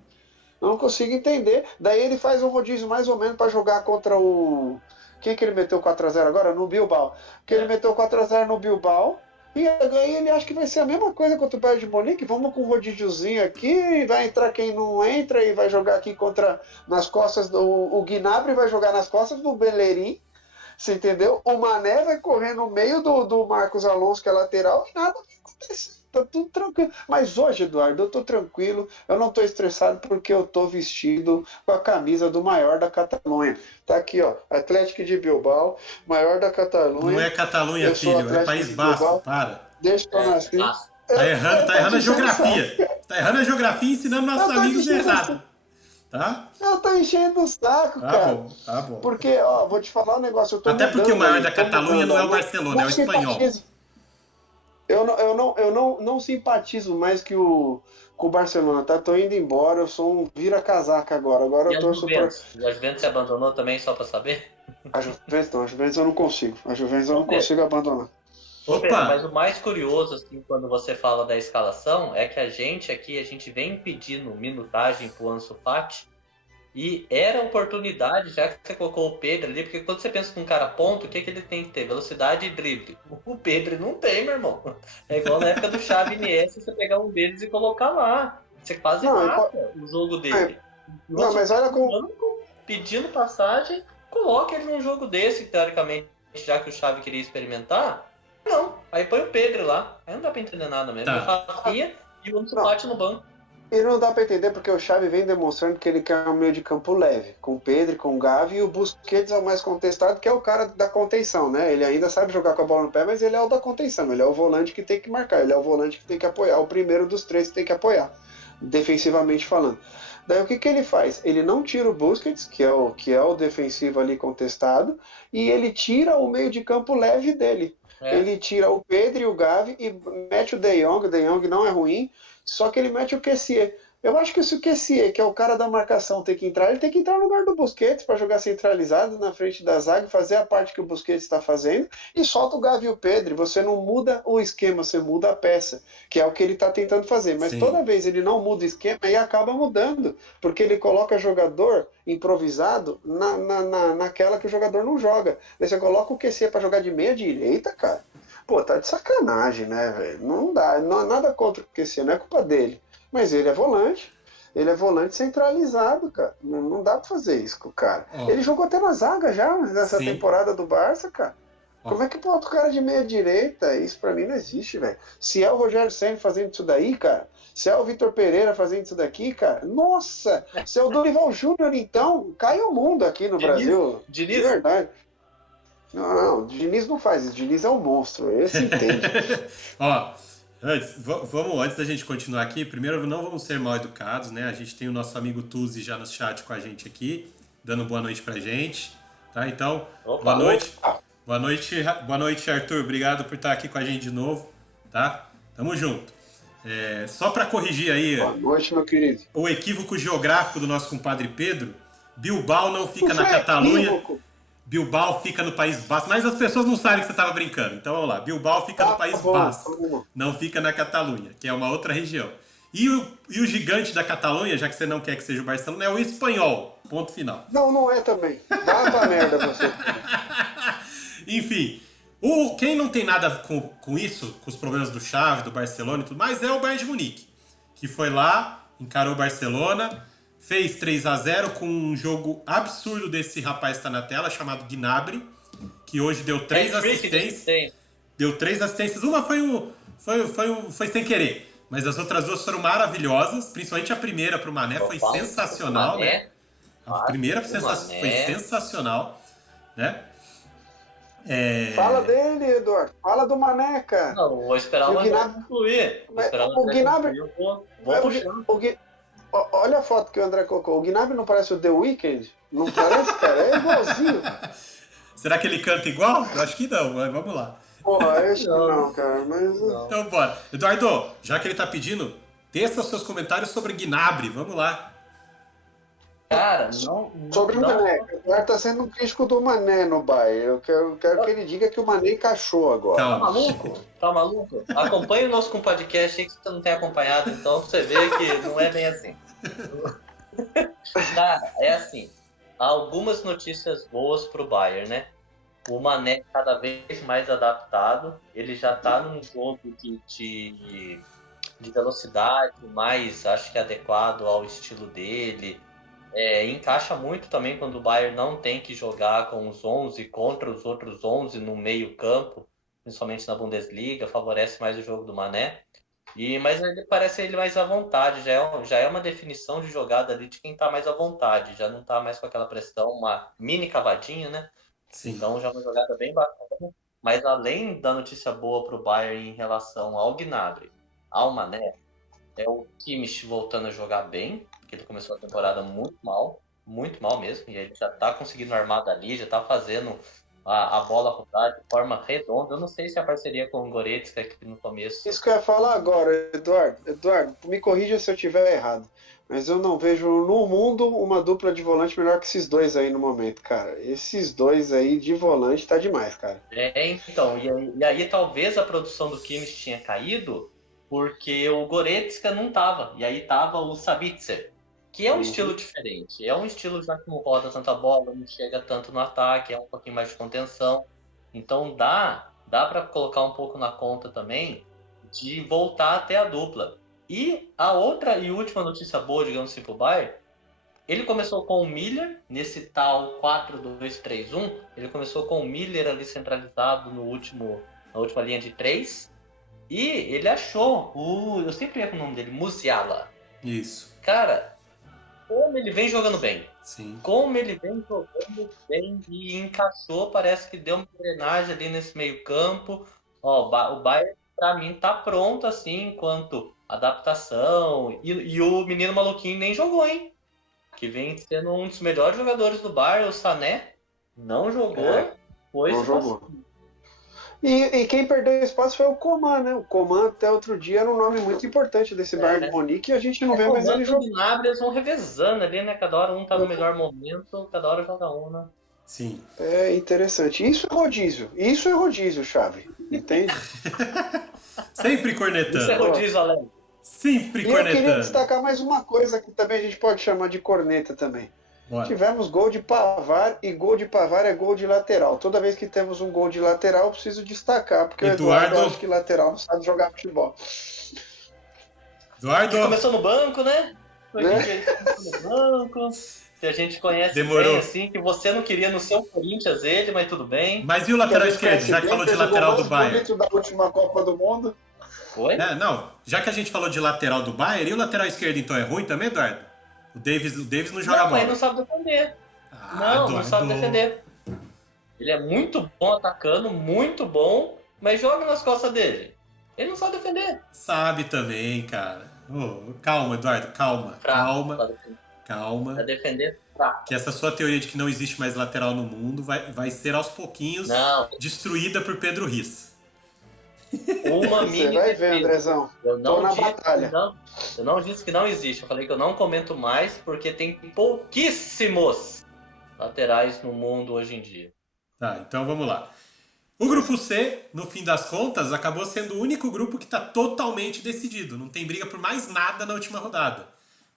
Eu não consigo entender. Daí ele faz um rodízio mais ou menos pra jogar contra o... Quem é que ele meteu 4x0 agora? No Bilbao. Que ele meteu 4x0 no Bilbao. E aí ele acha que vai ser a mesma coisa contra o Bayern de Munique. Vamos com um rodíziozinho aqui, e vai entrar quem não entra e vai jogar aqui nas costas do... O Gnabry vai jogar nas costas do Bellerin. Você entendeu? O Mané vai correr no meio do Marcos Alonso, que é lateral, e nada vai acontecer. Tá tudo tranquilo. Mas hoje, Eduardo, eu tô tranquilo, eu não tô estressado porque eu tô vestido com a camisa do maior da Catalunha. Tá aqui, ó, Atlético de Bilbao, maior da Catalunha. Não é Catalunha, filho, é País Basco, para. Desde que eu nasci. Tá errando a geografia. Tá errando a geografia e ensinando nossos amigos errado. Tá? Eu tô enchendo o saco, cara. Tá bom. Porque, ó, vou te falar um negócio. Até porque o maior da Catalunha não é o Barcelona, é o espanhol. Eu não simpatizo mais que o Barcelona, tá? Tô indo embora, eu sou um vira-casaca agora. Agora eu torço pra... E a Juventus se abandonou também, só pra saber? A Juventus eu não consigo. A Juventus eu não consigo abandonar. Pedro, mas o mais curioso, assim, quando você fala da escalação, é que a gente vem pedindo minutagem pro Ansu Fati, e era oportunidade, já que você colocou o Pedro ali, porque quando você pensa num cara ponto, o que ele tem que ter? Velocidade e drible. O Pedro não tem, meu irmão. É igual na época do Xavi Iniesta, você pegar um deles e colocar lá. Você quase mata o jogo dele. Não, mas olha como... Pedindo passagem, coloca ele num jogo desse, teoricamente, já que o Xavi queria experimentar. Não, aí põe o Pedro lá. Aí não dá pra entender nada mesmo. O Rafinha e o Ansu Fati no banco. E não dá pra entender porque o Xavi vem demonstrando que ele quer um meio de campo leve, com o Pedro, com o Gavi, e o Busquets é o mais contestado, que é o cara da contenção, né? Ele ainda sabe jogar com a bola no pé, mas ele é o da contenção, ele é o volante que tem que marcar, ele é o volante que tem que apoiar, o primeiro dos três que tem que apoiar, defensivamente falando. Daí o que ele faz? Ele não tira o Busquets, que é o defensivo ali contestado, e ele tira o meio de campo leve dele. Ele tira o Pedro e o Gavi e mete o De Jong não é ruim, só que ele mete o Kessié. Eu acho que se o Kessié, que é o cara da marcação, tem que entrar, ele tem que entrar no lugar do Busquets para jogar centralizado na frente da zaga e fazer a parte que o Busquets está fazendo e solta o Gavi e o Pedro. Você não muda o esquema, você muda a peça, que é o que ele está tentando fazer. Mas Sim. toda vez ele não muda o esquema e acaba mudando, porque ele coloca jogador improvisado naquela que o jogador não joga. Aí você coloca o Kessié para jogar de meia direita, cara. Pô, tá de sacanagem, né, velho? Não dá, não, nada contra o Kessié, não é culpa dele. Mas ele é volante. Ele é volante centralizado, cara. Não dá pra fazer isso com o cara. Ó, Ele jogou até na zaga já, nessa sim. temporada do Barça, cara. Ó. Como é que bota o cara de meia direita? Isso pra mim não existe, velho. Se é o Rogério Ceni fazendo isso daí, cara. Se é o Vitor Pereira fazendo isso daqui, cara. Nossa! Se é o Dorival Júnior, então, cai o mundo aqui no Brasil. De Diniz, verdade. Não, o Diniz não faz isso. O Diniz é um monstro. Esse entende. Ó, antes da gente continuar aqui, primeiro não vamos ser mal educados, né? A gente tem o nosso amigo Tuzi já no chat com a gente aqui, dando boa noite pra gente, tá? Então, Opa. boa noite. Boa noite, Arthur. Obrigado por estar aqui com a gente de novo, tá? Tamo junto. Só pra corrigir aí Boa noite, meu querido. o equívoco geográfico do nosso compadre Pedro, Bilbao não fica Não na foi Catalunha. equívoco. Bilbao fica no País Basco, mas as pessoas não sabem que você estava brincando. Então vamos lá. Bilbao fica no País bom, Basco, tá bom. não fica na Catalunha, que é uma outra região. E o gigante da Catalunha, já que você não quer que seja o Barcelona, é o Espanhol. Ponto final. Não é também. Vá pra merda você. Enfim, quem não tem nada com isso, com os problemas do Xavi, do Barcelona e tudo mais, é o Bayern de Munique, que foi lá, encarou o Barcelona, fez 3-0 com um jogo absurdo desse rapaz que está na tela, chamado Gnabry, que hoje deu 3 assistências. Deu 3 assistências. Uma foi sem querer, mas as outras duas foram maravilhosas, principalmente a primeira para o Mané foi sensacional, né? A primeira foi sensacional, né? Fala dele, Eduardo. Fala do Mané, cara. Não, vou esperar o André concluir. O Gnabry... Vou puxando. Olha a foto que o André colocou. O Gnabry não parece o The Weeknd? Não parece, cara? É igualzinho. Será que ele canta igual? Eu acho que não, mas vamos lá. Porra, eu acho que não, cara. Mas... Não. Então bora. Eduardo, já que ele tá pedindo, teça os seus comentários sobre Gnabry. Vamos lá. Cara, não. Sobre o Mané. O Eduardo tá sendo um crítico do Mané no Bayern. Eu quero que ele diga que o Mané encaixou agora. Tá maluco? Tá maluco? Acompanhe o nosso com podcast aí que você não tem acompanhado, então pra você ver que não é bem assim. Cara, é assim. Há algumas notícias boas pro Bayern, né? O Mané cada vez mais adaptado. Ele já tá num jogo de velocidade mais, acho que adequado ao estilo dele. Encaixa muito também quando o Bayern não tem que jogar com os 11 contra os outros 11 no meio campo, principalmente na Bundesliga, favorece mais o jogo do Mané. Mas ele parece ele mais à vontade, já é uma definição de jogada ali de quem tá mais à vontade, já não tá mais com aquela pressão, uma mini cavadinha, né? Sim. Então já é uma jogada bem bacana. Mas além da notícia boa pro Bayern em relação ao Gnabry, ao Mané, é o Kimmich voltando a jogar bem, porque ele começou a temporada muito mal mesmo, e ele já tá conseguindo armar dali, já tá fazendo a bola rodar de forma redonda. Eu não sei se a parceria com o Goretzka aqui no começo... Isso que eu ia falar agora, Eduardo. Eduardo, me corrija se eu estiver errado. Mas eu não vejo no mundo uma dupla de volante melhor que esses dois aí no momento, cara. Esses dois aí de volante tá demais, cara. Então, e aí talvez a produção do Kimmich tinha caído porque o Goretzka não tava. E aí tava o Sabitzer, que é um estilo diferente. É um estilo já que não roda tanta bola, não chega tanto no ataque, é um pouquinho mais de contenção. Então dá para colocar um pouco na conta também de voltar até a dupla. E a outra e última notícia boa, digamos assim, pro Bayern, ele começou com o Miller, nesse tal 4-2-3-1, ele começou com o Miller ali centralizado na última linha de 3, e ele achou eu sempre erro o nome dele, Musiala. Isso. Cara, como ele vem jogando bem. Sim. Como ele vem jogando bem e encaixou, parece que deu uma engrenagem ali nesse meio campo. O Bayern, pra mim, tá pronto, assim, enquanto adaptação. E o menino maluquinho nem jogou, hein? Que vem sendo um dos melhores jogadores do Bayern, o Sané, não jogou. Não jogou. E quem perdeu espaço foi o Coman, né? O Coman até outro dia era um nome muito importante desse Bayern de Munique e a gente não vê mais ele jogando. jogar. Eles vão revezando ali, né? Cada hora um tá no melhor momento, cada hora joga um, né? Sim. É interessante. Isso é rodízio, Chave. Entende? Sempre Isso é cornetando. rodízio, Alex. Sempre E eu queria cornetando. destacar mais uma coisa que também a gente pode chamar de corneta também. Bora. Tivemos gol de Pavard e gol de Pavard é gol de lateral. Toda vez que temos um gol de lateral, eu preciso destacar, porque o Eduardo acha que lateral não sabe jogar futebol. Eduardo. Começou no banco, né? Começou no banco. Que a gente conhece bem, assim, que você não queria no seu Corinthians ele, mas tudo bem. Mas e o lateral esquerdo? Já que falou de lateral do Bayern. Da última Copa do Mundo. Oi? Não, já que a gente falou de lateral do Bayern, e o lateral esquerdo então é ruim também, Eduardo? O Davis não joga bola. Não, ele não sabe defender. Não sabe defender. Ele é muito bom atacando, muito bom, mas joga nas costas dele. Ele não sabe defender. Sabe também, cara. Calma, Eduardo, calma. Calma. Pra defender, tá. Que essa sua teoria de que não existe mais lateral no mundo vai ser aos pouquinhos destruída por Pedro Riss. Você vai ver, Andrezão. Tô na batalha. Eu não disse que não existe. Eu falei que eu não comento mais porque tem pouquíssimos laterais no mundo hoje em dia. Tá, então vamos lá. O grupo C, no fim das contas, acabou sendo o único grupo que está totalmente decidido. Não tem briga por mais nada na última rodada.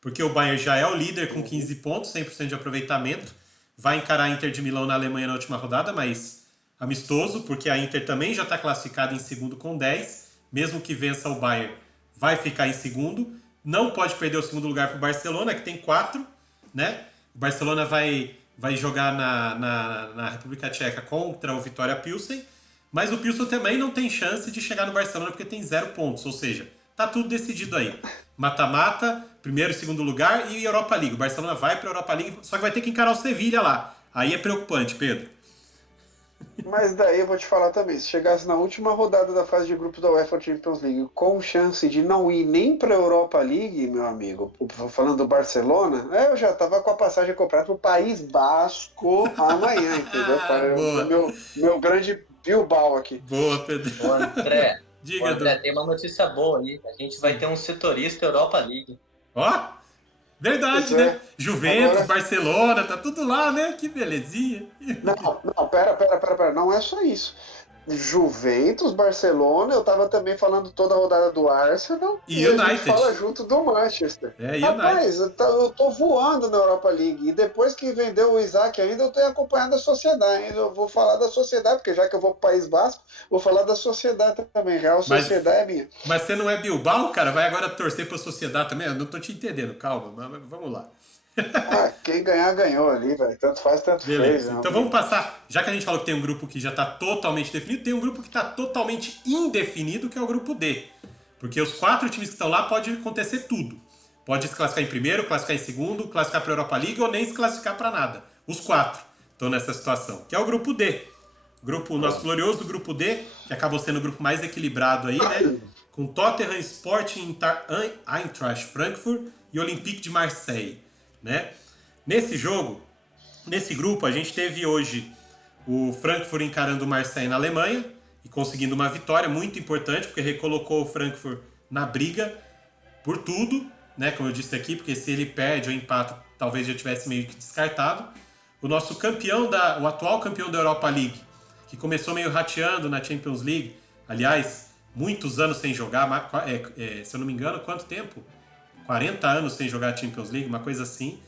Porque o Bayern já é o líder com 15 pontos, 100% de aproveitamento. Vai encarar a Inter de Milão na Alemanha na última rodada, mas amistoso, porque a Inter também já está classificada em segundo com 10. Mesmo que vença o Bayern, vai ficar em segundo. Não pode perder o segundo lugar para o Barcelona, que tem 4. Né? O Barcelona vai jogar na República Tcheca contra o Vitória Pilsen. Mas o Pilsen também não tem chance de chegar no Barcelona porque tem 0 pontos. Ou seja, tá tudo decidido aí. Mata-mata, primeiro e segundo lugar e Europa League. O Barcelona vai para a Europa League, só que vai ter que encarar o Sevilla lá. Aí é preocupante, Pedro. Mas daí eu vou te falar também, se chegasse na última rodada da fase de grupo da UEFA Champions League com chance de não ir nem para a Europa League, meu amigo, falando do Barcelona, eu já tava com a passagem comprada pro País Basco amanhã, entendeu? Meu grande Bilbao aqui. Boa, Pedro. Ô, André, Diga, tem uma notícia boa aí. A gente vai ter um setorista Europa League. Ó, verdade, né? Juventus, Barcelona, tá tudo lá, né? Que belezinha. Não, pera. Não é só isso. Juventus, Barcelona, eu tava também falando toda a rodada do Arsenal e a United. gente fala junto do Manchester. Rapaz, eu tô voando na Europa League. E depois que vendeu o Isaac ainda, eu tenho acompanhado a Sociedade ainda. Eu vou falar da Sociedade, porque já que eu vou pro País Basco, vou falar da Sociedade também. Real Sociedade é minha. Mas você não é Bilbao, cara? Vai agora torcer pra Sociedade também? Eu não tô te entendendo, calma, mas vamos lá. Quem ganhar, ganhou ali, velho. Tanto faz, tanto fez. Então vamos passar. Já que a gente falou que tem um grupo que já está totalmente definido, tem um grupo que está totalmente indefinido, que é o grupo D. Porque os 4 times que estão lá pode acontecer tudo. Pode se classificar em primeiro, classificar em segundo, classificar para a Europa League ou nem se classificar para nada. Os 4 estão nessa situação, que é o grupo D. O nosso glorioso grupo D, que acabou sendo o grupo mais equilibrado aí, né? Com Tottenham, Sporting, Eintracht Frankfurt e Olympique de Marseille. Né? Nesse grupo, a gente teve hoje o Frankfurt encarando o Marseille na Alemanha e conseguindo uma vitória muito importante, porque recolocou o Frankfurt na briga por tudo, né? Como eu disse aqui, porque se ele perde ou empata, talvez já tivesse meio que descartado. O nosso o atual campeão da Europa League, que começou meio rateando na Champions League, aliás, muitos anos sem jogar, se eu não me engano, quanto tempo? 40 anos sem jogar a Champions League, uma coisa assim,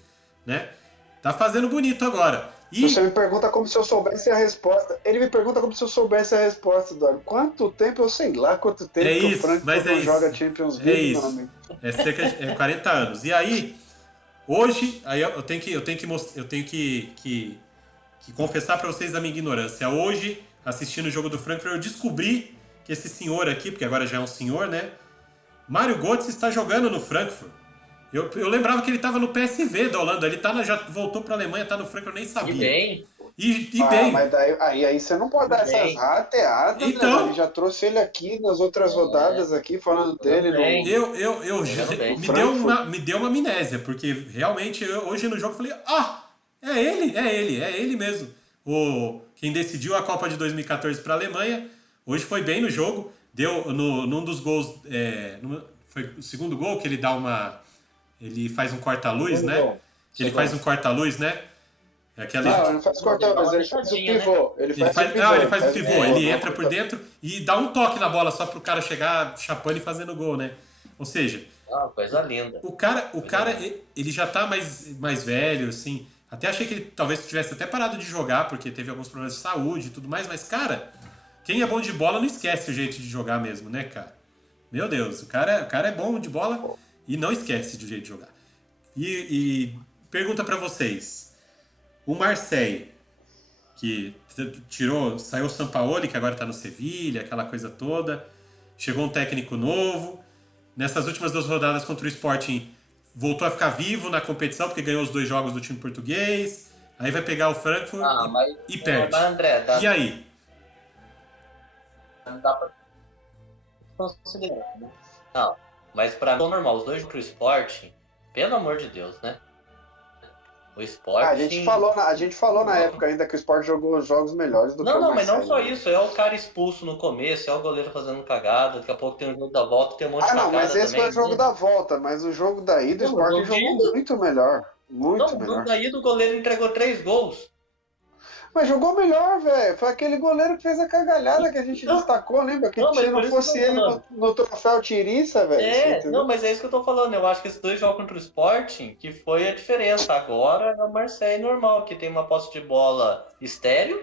né? Tá fazendo bonito agora. Você me pergunta como se eu soubesse a resposta. Ele me pergunta como se eu soubesse a resposta, Eduardo. Quanto tempo? Eu sei lá quanto tempo que o Frankfurt não joga Champions League. É isso. É cerca de 40 anos. E aí, hoje, eu tenho que confessar para vocês a minha ignorância. Hoje, assistindo o jogo do Frankfurt, eu descobri que esse senhor aqui, porque agora já é um senhor, né? Mário Götze está jogando no Frankfurt. Eu lembrava que ele estava no PSV da Holanda. Ele já voltou para a Alemanha, está no Frankfurt, eu nem sabia. E bem. E bem. Mas aí você não pode dar essas rateadas, então, né? Ele já trouxe ele aqui nas outras rodadas aqui, falando dele. Me deu uma amnésia, porque realmente hoje no jogo eu falei, é ele mesmo. Quem decidiu a Copa de 2014 para a Alemanha, Hoje foi bem no jogo. Deu num dos gols. Foi o segundo gol que ele dá uma. Ele faz um corta-luz, né? Que ele faz um corta-luz, né? Não, ele não faz corta-luz, ele faz o pivô. Ele faz o pivô. Ele entra por dentro e dá um toque na bola só pro cara chegar chapando e fazendo gol, né? Ou seja, coisa linda. O cara, ele já tá mais velho, assim. Até achei que ele talvez tivesse até parado de jogar, porque teve alguns problemas de saúde e tudo mais, mas, cara, quem é bom de bola não esquece o jeito de jogar mesmo, né, cara? Meu Deus, o cara é bom de bola e não esquece do jeito de jogar. E pergunta pra vocês. O Marseille, que saiu o Sampaoli, que agora tá no Sevilha, aquela coisa toda. Chegou um técnico novo. Nessas últimas 2 rodadas contra o Sporting, voltou a ficar vivo na competição, porque ganhou os 2 jogos do time português. Aí vai pegar o Frankfurt e perde. Mas André, e aí? Dá pra considerar, né? Não, mas pra mim é normal. Os 2 pro Sporting, pelo amor de Deus, né? O Sporting... A gente falou na época ainda que o Sport jogou os jogos melhores do que o Marseille. Não, mas não só isso. É o cara expulso no começo, é o goleiro fazendo cagada, daqui a pouco tem o jogo da volta, tem um monte de cagada mas esse também, foi o jogo da volta, mas o jogo da ida o Sport jogou muito melhor. Muito melhor. No jogo da ida o goleiro entregou 3 gols. Mas jogou melhor, velho. Foi aquele goleiro que fez a cagalhada que a gente destacou, lembra? Que se não fosse ele no troféu Tiriça, velho. Não, mas é isso que eu tô falando. Eu acho que esses 2 jogos contra o Sporting, que foi a diferença. Agora é o Marseille normal, que tem uma posse de bola estéreo,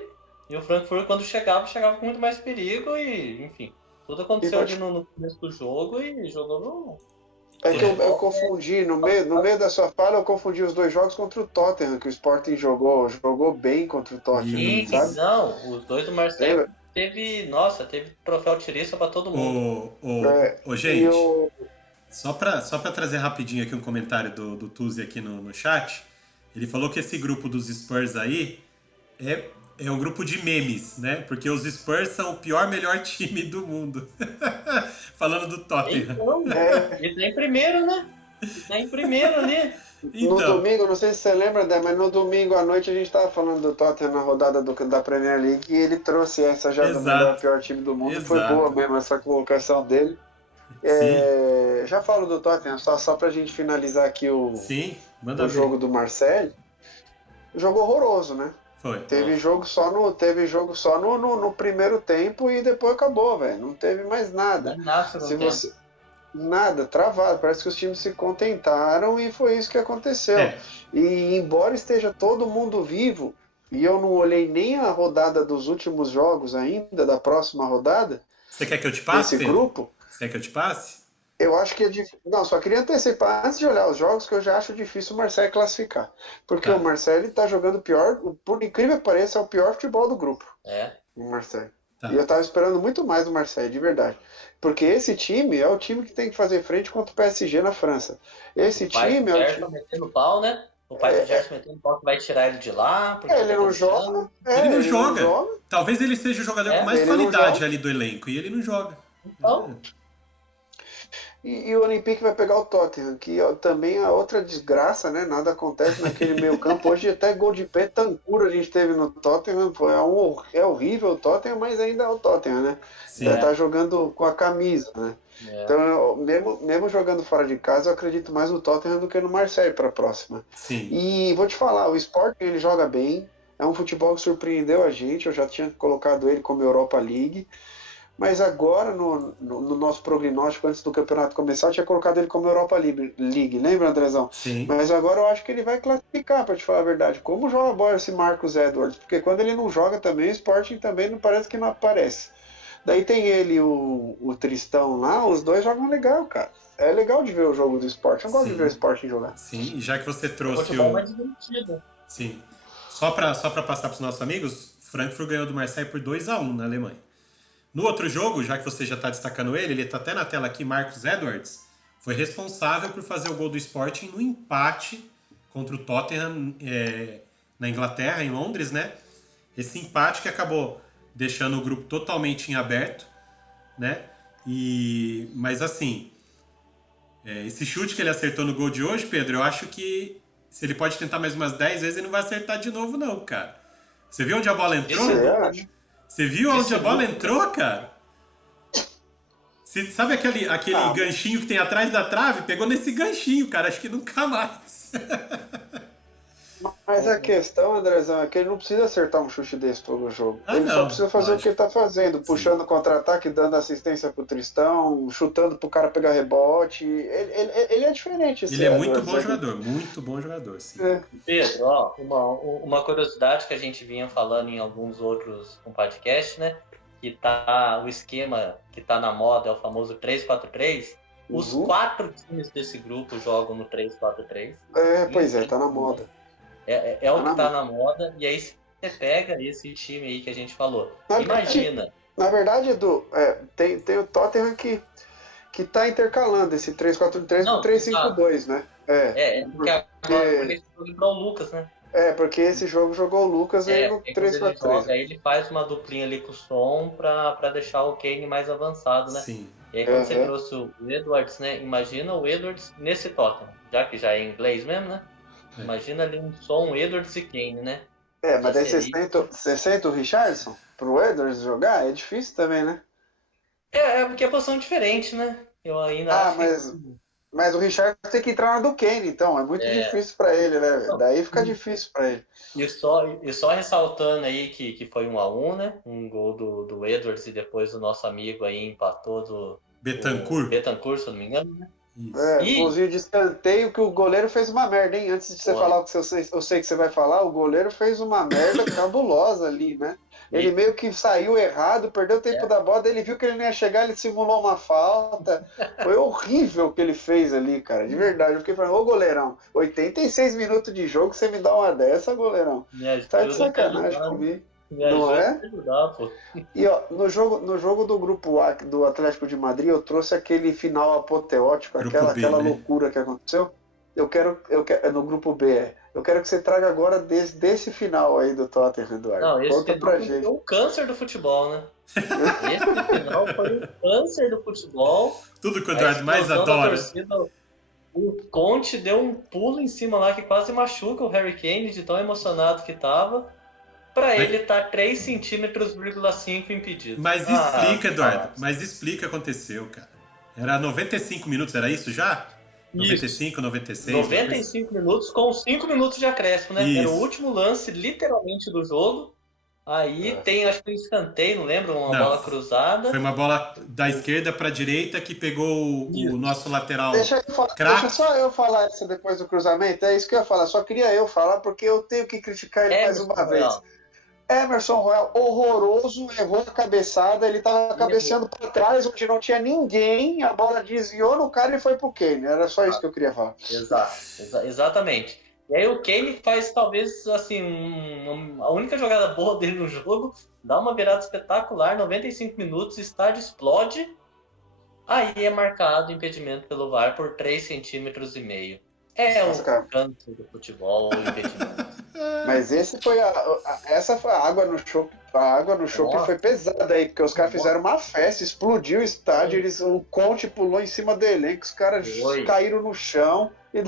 e o Frankfurt, quando chegava com muito mais perigo, e, enfim, tudo aconteceu ali no começo do jogo e jogou no... É que eu confundi, no meio da sua fala, eu confundi os 2 jogos contra o Tottenham, que o Sporting jogou bem contra o Tottenham, sabe? Não, os 2 do Marseille teve troféu Tiriça pra todo mundo. Gente, só pra trazer rapidinho aqui um comentário do Tuzi aqui no chat, ele falou que esse grupo dos Spurs aí é um grupo de memes, né? Porque os Spurs são o melhor time do mundo. Falando do Tottenham. Então, ele tá em primeiro, né? Tá em primeiro ali. No domingo, não sei se você lembra, Dé, mas no domingo à noite a gente tava falando do Tottenham na rodada da Premier League e ele trouxe essa já do pior time do mundo. Foi boa mesmo essa colocação dele. Já falo do Tottenham, só pra gente finalizar aqui o jogo do Marseille. Jogo horroroso, né? Foi. Teve jogo só no primeiro tempo e depois acabou, velho. Não teve mais nada. Nada, travado. Parece que os times se contentaram e foi isso que aconteceu. E embora esteja todo mundo vivo, e eu não olhei nem a rodada dos últimos jogos ainda, da próxima rodada. Você quer que eu te passe? Esse grupo? Você quer que eu te passe? Eu acho que é difícil. Não, só queria antecipar antes de olhar os jogos, que eu já acho difícil o Marseille classificar. Porque o Marseille tá jogando pior, por incrível que pareça, é o pior futebol do grupo. O Marseille. E eu tava esperando muito mais do Marseille, de verdade. Porque esse time é o time que tem que fazer frente contra o PSG na França. Esse time é o time... metendo pau, né? O pai do Gerson metendo pau que vai tirar ele de lá. Ele não joga. Ele não joga. Talvez ele seja o jogador com mais qualidade ali do elenco. E ele não joga. Então... E o Olympique vai pegar o Tottenham, que também é outra desgraça, né? Nada acontece naquele meio campo. Hoje até gol de pé tancura a gente teve no Tottenham. É horrível o Tottenham, mas ainda é o Tottenham, né? Tá jogando com a camisa, né? Então, mesmo jogando fora de casa, eu acredito mais no Tottenham do que no Marseille para a próxima. Sim. E vou te falar, o Sporting ele joga bem. É um futebol que surpreendeu a gente. Eu já tinha colocado ele como Europa League. Mas agora, no nosso prognóstico, antes do campeonato começar, eu tinha colocado ele como Europa League. Lembra, Andrezão? Sim. Mas agora eu acho que ele vai classificar, para te falar a verdade. Como joga a bola esse Marcus Edwards? Porque quando ele não joga também, o Sporting também não parece que não aparece. Daí tem ele e o Tristão lá, os dois jogam legal, cara. É legal de ver o jogo do Sporting. Eu gosto de ver o Sporting jogar. Sim, e já que você trouxe mais divertido. Sim. Só para passar para os nossos amigos, Frankfurt ganhou do Marseille por 2-1 na Alemanha. No outro jogo, já que você já está destacando ele está até na tela aqui, Marcus Edwards, foi responsável por fazer o gol do Sporting no empate contra o Tottenham na Inglaterra, em Londres, né? Esse empate que acabou deixando o grupo totalmente em aberto, né? Mas assim, esse chute que ele acertou no gol de hoje, Pedro, eu acho que se ele pode tentar mais umas 10 vezes, ele não vai acertar de novo não, cara. Você viu onde a bola entrou? Você viu onde a bola entrou, cara? Sabe aquele Ah, ganchinho que tem atrás da trave? Pegou nesse ganchinho, cara. Acho que nunca mais. mas a questão, Andrezão, é que ele não precisa acertar um chute desse todo jogo. Ah, Ele só não. precisa fazer o que Lógico. ele tá fazendo, Sim. puxando contra-ataque, dando assistência pro Tristão, chutando pro cara pegar rebote. Ele é diferente, esse Ele é muito Edwards bom aí. jogador. Muito bom jogador, sim. É. Pedro, ó, uma curiosidade que a gente vinha falando em alguns outros podcast, né? Que tá o esquema que tá na moda, é o famoso 3-4-3. Os Uhum. 4 times desse grupo jogam no 3-4-3. Pois é, tá na moda. É o Tá que na tá moda. na moda. E aí você pega esse time aí que a gente falou. Na Imagina. Na verdade, Edu, tem o Tottenham que tá intercalando esse 3-4-3 com Não, exato. 3-5-2, né? Porque agora porque esse jogo lembrou o Lucas, né? Porque esse jogo jogou o Lucas aí no Porque quando ele 3-4-3. joga, aí ele faz uma duplinha ali com o Son pra deixar o Kane mais avançado, né? Sim. E aí quando você Aham. trouxe o Edwards, né? Imagina o Edwards nesse Tottenham, já que já é em inglês mesmo, né? É. Imagina ali um Son, Edwards e Kane, né? Mas Já daí seria. você senta o Richardson pro Edwards jogar? É difícil também, né? Porque é posição diferente, né? Eu ainda Ah, acho que. mas o Richardson tem que entrar na do Kane, então. É muito É, difícil pra ele, né? não, Daí fica difícil pra ele. e só ressaltando aí que foi 1-1, né? Um gol do Edwards e depois o nosso amigo aí empatou o Betancourt. Betancourt, se eu não me engano, né? Isso. E, Golzinho de escanteio que o goleiro fez uma merda, hein? Antes de você Foi. falar o que eu sei que você vai falar, o goleiro fez uma merda cabulosa ali, né? Ele e meio que saiu errado, perdeu o tempo é, da bola, daí ele viu que ele não ia chegar, ele simulou uma falta. Foi horrível o que ele fez ali, cara, de verdade. Eu fiquei falando, ô goleirão, 86 minutos de jogo, você me dá uma dessa, goleirão? me Tá de ajuda a te sacanagem ajudar, né? comigo, Me não ajuda a é? te ajudar, pô. E ó, no jogo do grupo A do Atlético de Madrid, eu trouxe aquele final apoteótico, Grupo B, aquela né? loucura que aconteceu. No grupo B, eu quero que você traga agora desse final aí do Tottenham, Eduardo. Não, esse Conta pra final foi gente. o câncer do futebol, né? Esse final foi o câncer do futebol. Tudo que o A Eduardo mais explosão da adora. torcida. O Conte deu um pulo em cima lá que quase machuca o Harry Kane de tão emocionado que tava. Pra Mas, ele tá 3 centímetros, 5 impedido. mas explica, Eduardo. Sacanagem. Mas explica o que aconteceu, cara. Era 95 minutos, era isso já? Isso. 95, 96, uma coisa. 95 minutos com 5 minutos de acréscimo, né? Era o Isso. último lance, literalmente, do jogo. Aí tem, acho que um escanteio, não lembro, uma Não, bola cruzada. foi uma bola da esquerda pra direita que pegou o Isso. nosso lateral Deixa craque. só eu falar isso depois do cruzamento. É isso que eu ia falar. Só queria eu falar porque eu tenho que criticar ele mais Emerson uma vez. Royal. Emerson Royal, horroroso, errou a cabeçada, ele tava cabeceando para trás, onde não tinha ninguém, a bola desviou no cara e foi pro Kane. Era só isso que eu queria falar. Exato, exatamente. E aí o Kane faz talvez assim a única jogada boa dele no jogo, dá uma virada espetacular, 95 minutos, estádio explode, aí é marcado impedimento pelo VAR por 3,5 cm. É Nossa, o cara. canto do futebol, o impedimento. Mas esse foi essa foi a água no chope. A água no chope Nossa. foi pesada aí, porque os caras fizeram uma festa, explodiu o estádio, o Conte pulou em cima do elenco, os caras Foi. caíram no chão, e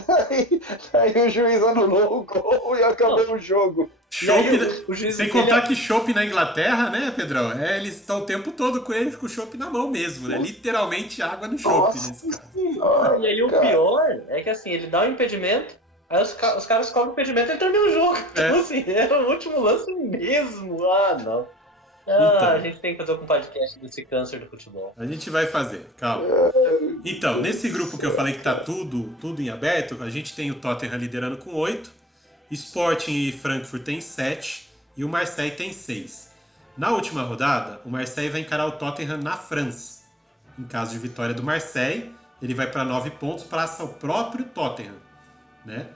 daí o juiz anulou o gol e acabou o jogo. Chopp, E aí, o juiz sem dele contar que chopp na Inglaterra, né, Pedrão? Eles estão o tempo todo com eles com o chopp na mão mesmo, né? Literalmente água no chopp Nossa nesse caso. senhora, E aí o cara. pior é que assim, ele dá o impedimento, aí os caras cobram o impedimento e ele termina o jogo. Então assim, era o último lance mesmo. Ah, não. Então. A gente tem que fazer um podcast desse câncer do futebol. A gente vai fazer, calma. Então, nesse grupo que eu falei que tá tudo em aberto, a gente tem o Tottenham liderando com 8, Sporting e Frankfurt tem 7 e o Marseille tem 6. Na última rodada, o Marseille vai encarar o Tottenham na França. Em caso de vitória do Marseille, ele vai para 9 pontos, passa o próprio Tottenham, né?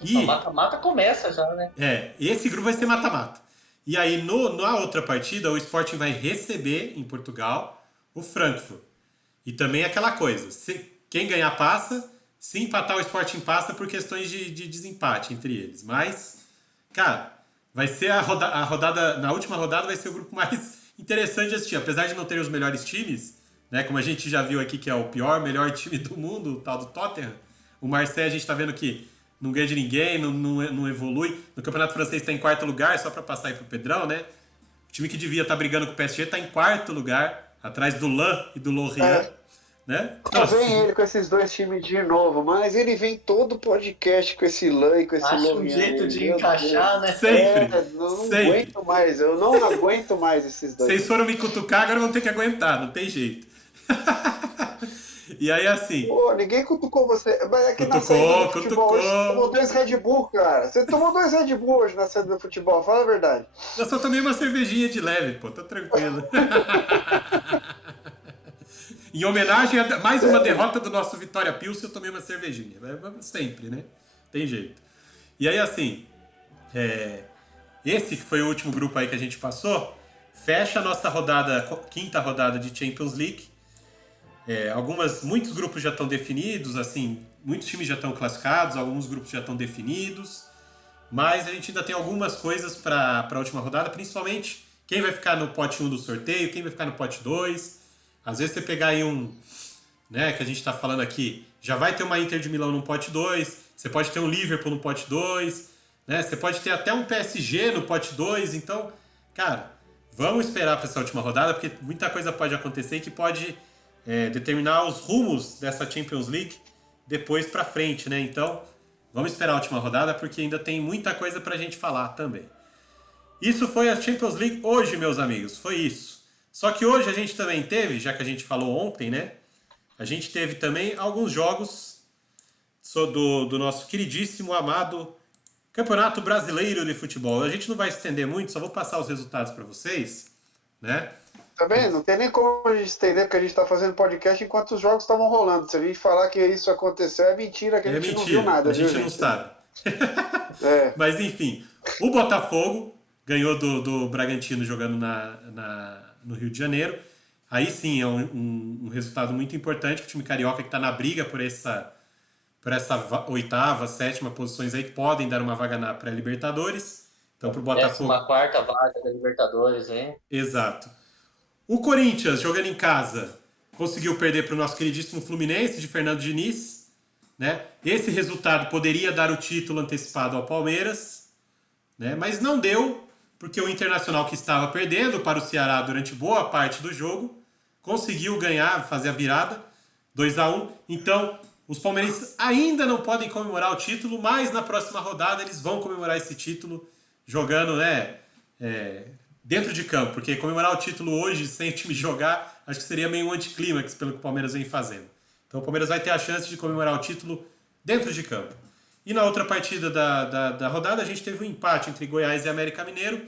Então, mata-mata começa já, né? Esse grupo vai ser mata-mata. E aí, na outra partida, o Sporting vai receber, em Portugal, o Frankfurt. E também aquela coisa, quem ganhar passa, se empatar o Sporting passa por questões de desempate entre eles. Mas, cara, vai ser a rodada, na última rodada vai ser o grupo mais interessante de assistir. Apesar de não ter os melhores times, né, como a gente já viu aqui que é o melhor time do mundo, o tal do Tottenham, o Marseille a gente tá vendo que não ganha de ninguém, não evolui. No Campeonato Francês está em quarto lugar, só para passar aí pro Pedrão, né? O time que devia estar brigando com o PSG está em quarto lugar, atrás do Lan e do Lorient. né? Não vem ele com esses dois times de novo, mas ele vem todo podcast com esse Lan e com esse Acha um Lovian jeito aí, de meu encaixar, Deus. né? Sempre, Não sempre. aguento mais, eu não aguento mais esses dois. Vocês foram me cutucar, agora vão ter que aguentar, não tem jeito. E aí, assim, Pô, ninguém cutucou você. Mas é que na Cutucou, saída do futebol cutucou. hoje você tomou 2 Red Bull, cara. Você tomou 2 Red Bull hoje na saída do futebol, fala a verdade. eu só tomei uma cervejinha de leve, pô, tô tranquilo. Em homenagem a mais uma derrota do nosso Vitória Pilsen, eu tomei uma cervejinha. Sempre, né? Tem jeito. E aí, assim, esse que foi o último grupo aí que a gente passou, fecha a nossa rodada, quinta rodada de Champions League. Muitos grupos já estão definidos, assim, muitos times já estão classificados, alguns grupos já estão definidos, mas a gente ainda tem algumas coisas para a última rodada, principalmente quem vai ficar no pote 1 do sorteio, quem vai ficar no pote 2. Às vezes você pegar aí né, que a gente está falando aqui, já vai ter uma Inter de Milão no pote 2, você pode ter um Liverpool no pote 2, né, você pode ter até um PSG no pote 2, então, cara, vamos esperar para essa última rodada, porque muita coisa pode acontecer e que pode determinar os rumos dessa Champions League depois para frente, né? Então, vamos esperar a última rodada, porque ainda tem muita coisa para a gente falar também. Isso foi a Champions League hoje, meus amigos, foi isso. Só que hoje a gente também teve, já que a gente falou ontem, né? A gente teve também alguns jogos do nosso queridíssimo, amado Campeonato Brasileiro de Futebol. A gente não vai estender muito, só vou passar os resultados para vocês, né? Tá vendo? Não tem nem como a gente entender que a gente tá fazendo podcast enquanto os jogos estavam rolando. Se a gente falar que isso aconteceu, é mentira, que a gente não viu nada, a gente viu, não sabe. É. Mas enfim, o Botafogo ganhou do Bragantino jogando no Rio de Janeiro. Aí sim é um resultado muito importante para o time carioca que está na briga por essa oitava, sétima posições aí que podem dar uma vaga na pré-Libertadores. Então para o Botafogo. 14ª vaga da Libertadores, hein? Exato. O Corinthians, jogando em casa, conseguiu perder para o nosso queridíssimo Fluminense de Fernando Diniz, né? Esse resultado poderia dar o título antecipado ao Palmeiras, né? Mas não deu, porque o Internacional, que estava perdendo para o Ceará durante boa parte do jogo, conseguiu ganhar, fazer a virada, 2-1. Então, os palmeirenses ainda não podem comemorar o título, mas na próxima rodada eles vão comemorar esse título jogando, né, dentro de campo, porque comemorar o título hoje sem o time jogar, acho que seria meio um anticlímax pelo que o Palmeiras vem fazendo. Então o Palmeiras vai ter a chance de comemorar o título dentro de campo. E na outra partida da rodada, a gente teve um empate entre Goiás e América Mineiro,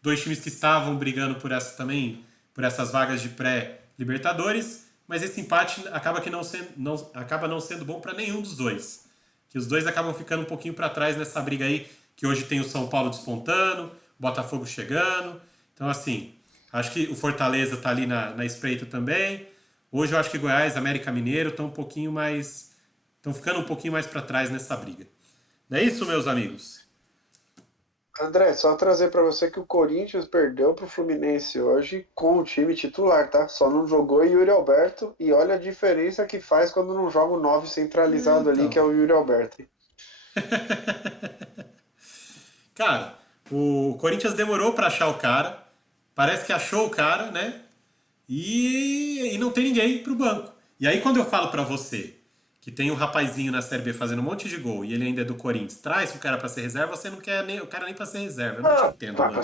dois times que estavam brigando por essas vagas de pré-Libertadores, mas esse empate acaba não sendo bom para nenhum dos dois. Que os dois acabam ficando um pouquinho para trás nessa briga aí, que hoje tem o São Paulo despontando, Botafogo chegando. Então, assim, acho que o Fortaleza está ali na espreita também. Hoje eu acho que Goiás, América Mineiro estão ficando um pouquinho mais para trás nessa briga. Não é isso, meus amigos? André, só trazer para você que o Corinthians perdeu pro Fluminense hoje com o time titular, tá? Só não jogou Yuri Alberto e olha a diferença que faz quando não joga o 9 centralizado ali, que é o Yuri Alberto. Cara, o Corinthians demorou para achar o cara. Parece que achou o cara, né? E não tem ninguém pro banco. E aí quando eu falo para você que tem um rapazinho na Série B fazendo um monte de gol e ele ainda é do Corinthians, traz o cara pra ser reserva, você não quer o cara nem pra ser reserva. Eu não te entendo, mano.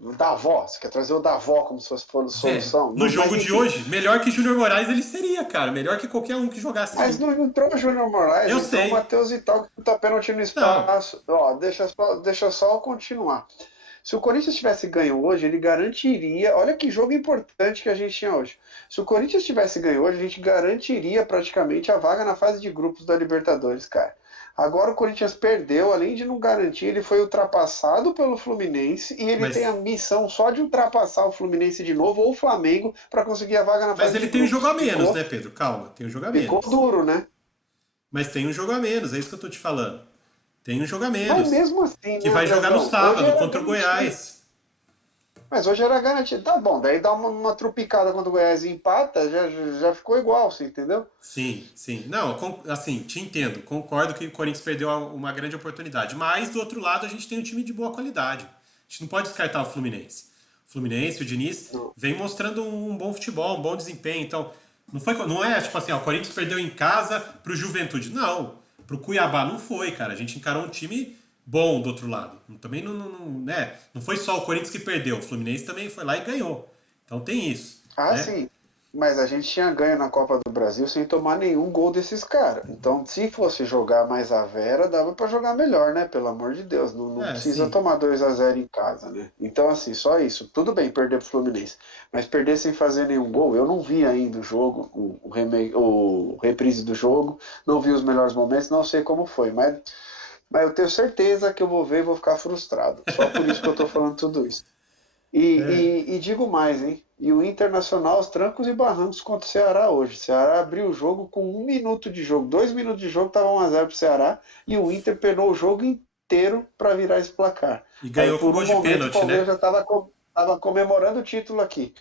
O Davó, você quer trazer o Davó como se fosse solução? No jogo de hoje, melhor que Júnior Moraes ele seria, cara. Melhor que qualquer um que jogasse. Mas não entrou o Júnior Moraes, eu entrou sei. o Matheus Vital que tá pênalti no espaço. Ó, deixa só eu continuar. Se o Corinthians tivesse ganho hoje, ele garantiria. Olha que jogo importante que a gente tinha hoje. Se o Corinthians tivesse ganho hoje, a gente garantiria praticamente a vaga na fase de grupos da Libertadores, cara. Agora o Corinthians perdeu, além de não garantir, ele foi ultrapassado pelo Fluminense e ele tem a missão só de ultrapassar o Fluminense de novo ou o Flamengo para conseguir a vaga na fase de grupos. Mas ele tem um jogo a menos, né, Pedro? Calma, tem um jogo a menos. Ficou duro, né? Mas tem um jogo a menos, é isso que eu tô te falando. Tem um jogo a menos. Mas mesmo assim, que vai jogar no sábado contra o Goiás. Mas hoje era garantido. Tá bom, daí dá uma trupicada quando o Goiás empata, já ficou igual, você entendeu? Sim. Não, assim, te entendo. Concordo que o Corinthians perdeu uma grande oportunidade. Mas, do outro lado, a gente tem um time de boa qualidade. A gente não pode descartar o Fluminense. O Diniz, vem mostrando um bom futebol, um bom desempenho. Então, Não é tipo assim, ó, o Corinthians perdeu em casa pro Juventude. Não, pro Cuiabá não foi, cara. A gente encarou um time bom do outro lado. Também né? Não foi só o Corinthians que perdeu, o Fluminense também foi lá e ganhou. Então tem isso, Ah, né? sim. Mas a gente tinha ganho na Copa do Brasil sem tomar nenhum gol desses caras. Então, se fosse jogar mais a Vera, dava pra jogar melhor, né? Pelo amor de Deus. Não É, precisa sim. tomar 2-0 em casa, né? Então, assim, só isso. Tudo bem perder pro Fluminense. Mas perder sem fazer nenhum gol, eu não vi ainda o jogo, o reprise do jogo. Não vi os melhores momentos, não sei como foi. Mas eu tenho certeza que eu vou ver e vou ficar frustrado. Só por isso que eu tô falando tudo isso. É, E digo mais, hein? E o Internacional aos trancos e barrancos contra o Ceará hoje. O Ceará abriu o jogo com 1 minuto de jogo. 2 minutos de jogo, estava 1-0 para o Ceará. E o Inter penou o jogo inteiro para virar esse placar. e Aí ganhou com por gol um de momento o pênalti, Palmeiras né? já estava comemorando o título aqui.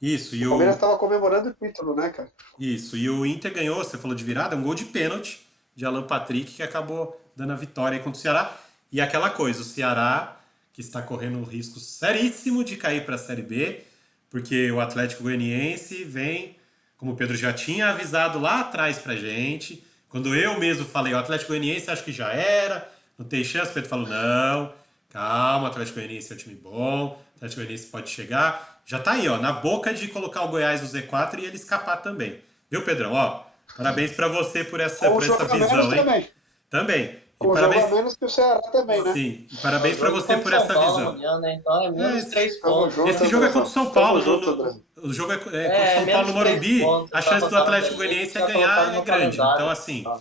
Isso, O Palmeiras estava comemorando o título, né, cara? e o Inter ganhou, você falou de virada, um gol de pênalti de Alan Patrick que acabou dando a vitória aí contra o Ceará. E aquela coisa, o Ceará que está correndo um risco seríssimo de cair para a Série B, porque o Atlético Goianiense vem, como o Pedro já tinha avisado lá atrás pra gente, quando eu mesmo falei, o Atlético Goianiense acho que já era, não tem chance, o Pedro falou, não, calma, o Atlético Goianiense é um time bom, o Atlético Goianiense pode chegar. Já tá aí, ó, na boca de colocar o Goiás no Z4 e ele escapar também. Viu, Pedrão? Ó, parabéns pra você Com o por essa jogo a menos visão, hein? também. Também. E Com o jogo a parabéns, menos que o Ceará também, né? sim, e É o parabéns pra jogo você contra por o São essa Paulo visão. amanhã, né? Então é É, menos 3 pontos. Junto, esse jogo é contra o Andrezão. São Paulo. Junto, Andrezão. O jogo é contra o É São Paulo no menos três Morumbi. pontos A pra chance do rodada Atlético daí. Eles Goianiense é já colocaram ganhar é no grande. Então, calendário. assim, Tá?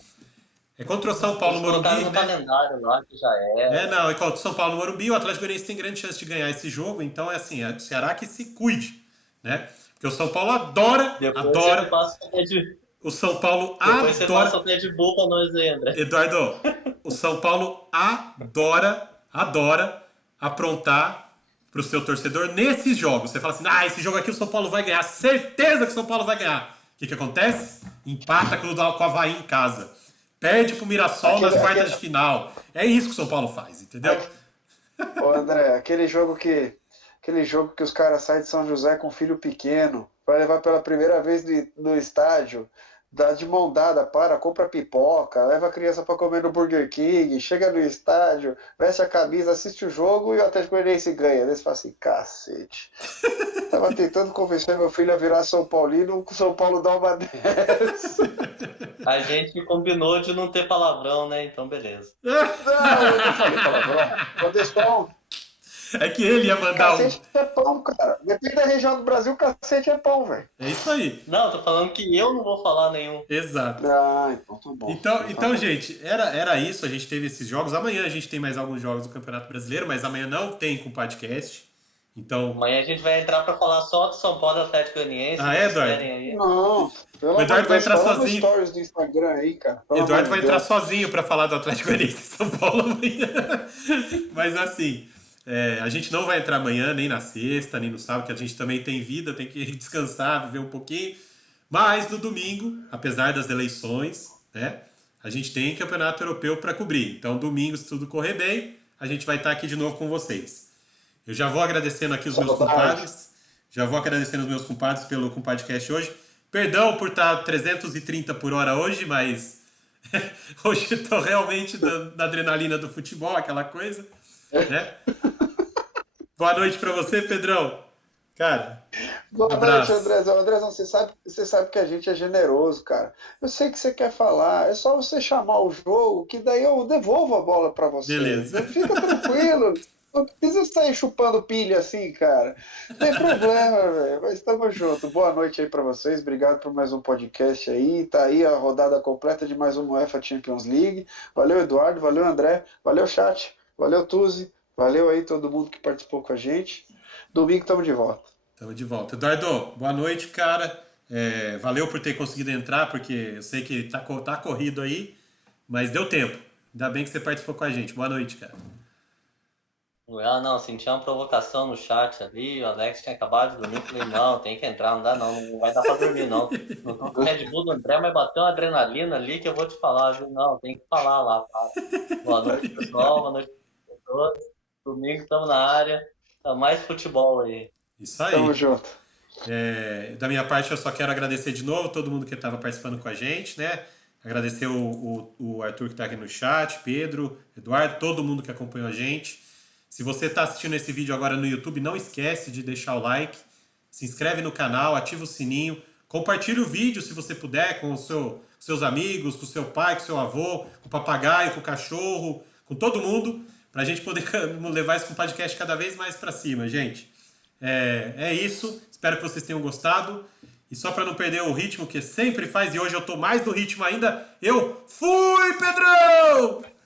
é contra o São Paulo Eles no colocaram Morumbi, no né? calendário lá, que já É, era. não, é contra o São Paulo no Morumbi. O Atlético Goianiense tem grande chance de ganhar esse jogo. Então, é assim, é o Ceará que se cuide, né? Porque o São Paulo adora, Depois você me adora. passa o pé de. O São Paulo Depois você passa adora. o pé de bull pra nós aí, André. Eduardo, o São Paulo adora aprontar pro seu torcedor nesses jogos. Você fala assim, esse jogo aqui o São Paulo vai ganhar. Certeza que o São Paulo vai ganhar. O que acontece? Empata com o Avaí em casa. Perde pro Mirassol nas Aquele, quartas aquele, de final. É isso que o São Paulo faz, entendeu? Ô André, aquele jogo que os caras saem de São José com um filho pequeno, vai levar pela primeira vez no estádio, dá de mão dada, compra pipoca, leva a criança para comer no Burger King, chega no estádio, veste a camisa, assiste o jogo e o Atlético Goianiense ganha. Daí você fala assim, cacete. Tava tentando convencer meu filho a virar São Paulino, o São Paulo dá uma dessa. A gente combinou de não ter palavrão, né? Então, beleza. Não, eu não falei palavrão. Eu dei só um É que ele ia mandar um. cacete é pão, cara. Depende da região do Brasil, cacete é pão, velho. É isso aí. Não, tô falando que eu não vou falar nenhum. Exato. Ah, então tá bom. Então, gente, era isso. A gente teve esses jogos. Amanhã a gente tem mais alguns jogos do Campeonato Brasileiro, mas amanhã não tem com podcast. Então, Amanhã a gente vai entrar pra falar só do São Paulo e Atlético Goianiense. É, vocês Eduardo? querem aí. Não, pelo O amor Eduardo de vai Deus, entrar fala no sozinho. stories do Instagram aí, cara. Pelo Eduardo amor vai de entrar Deus. sozinho para falar do Atlético Goianiense e São Paulo amanhã. Mas assim, a gente não vai entrar amanhã, nem na sexta, nem no sábado, que a gente também tem vida, tem que descansar, viver um pouquinho. Mas no domingo, apesar das eleições, né, a gente tem campeonato europeu para cobrir. Então, domingo, se tudo correr bem, a gente vai estar aqui de novo com vocês. Eu já vou agradecendo aqui os meus Saudade. compadres. Já vou agradecendo os meus compadres pelo compadcast hoje. Perdão por estar 330 por hora hoje, mas hoje estou realmente na adrenalina do futebol, aquela coisa, né? Boa noite para você, Pedrão. Cara, Boa noite, abraço. Andrezão. Andrezão, você sabe que a gente é generoso, cara. Eu sei que você quer falar, é só você chamar o jogo, que daí eu devolvo a bola pra você. Beleza. Fica tranquilo. Não precisa sair chupando pilha assim, cara. Não tem problema, velho. Mas tamo junto. Boa noite aí pra vocês. Obrigado por mais um podcast aí. Tá aí a rodada completa de mais uma UEFA Champions League. Valeu, Eduardo. Valeu, André. Valeu, chat. Valeu, Tuzi. Valeu aí todo mundo que participou com a gente. Domingo tamo de volta. Estamos de volta. Eduardo, boa noite, cara. Valeu por ter conseguido entrar, porque eu sei que tá corrido aí, mas deu tempo. Ainda bem que você participou com a gente. Boa noite, cara. Ah, não, senti uma provocação no chat ali, o Alex tinha acabado de dormir, falei, não, tem que entrar, não dá não vai dar pra dormir não. Não tô com o Red Bull do André, mas bateu uma adrenalina ali que eu vou te falar, viu? Não, tem que falar lá, cara. Boa noite, pessoal, boa noite a todos. Domingo estamos na área, tá mais futebol aí. Isso Tamo aí. junto. Da minha parte, eu só quero agradecer de novo todo mundo que estava participando com a gente, né? Agradecer o Arthur que está aqui no chat, Pedro, Eduardo, todo mundo que acompanhou a gente. Se você está assistindo esse vídeo agora no YouTube, não esquece de deixar o like, se inscreve no canal, ativa o sininho, compartilhe o vídeo se você puder com seus amigos, com o seu pai, com o seu avô, com o papagaio, com o cachorro, com todo mundo, para a gente poder levar esse podcast cada vez mais para cima, gente. É isso, espero que vocês tenham gostado. E só para não perder o ritmo que sempre faz, e hoje eu tô mais no ritmo ainda, eu fui, Pedrão!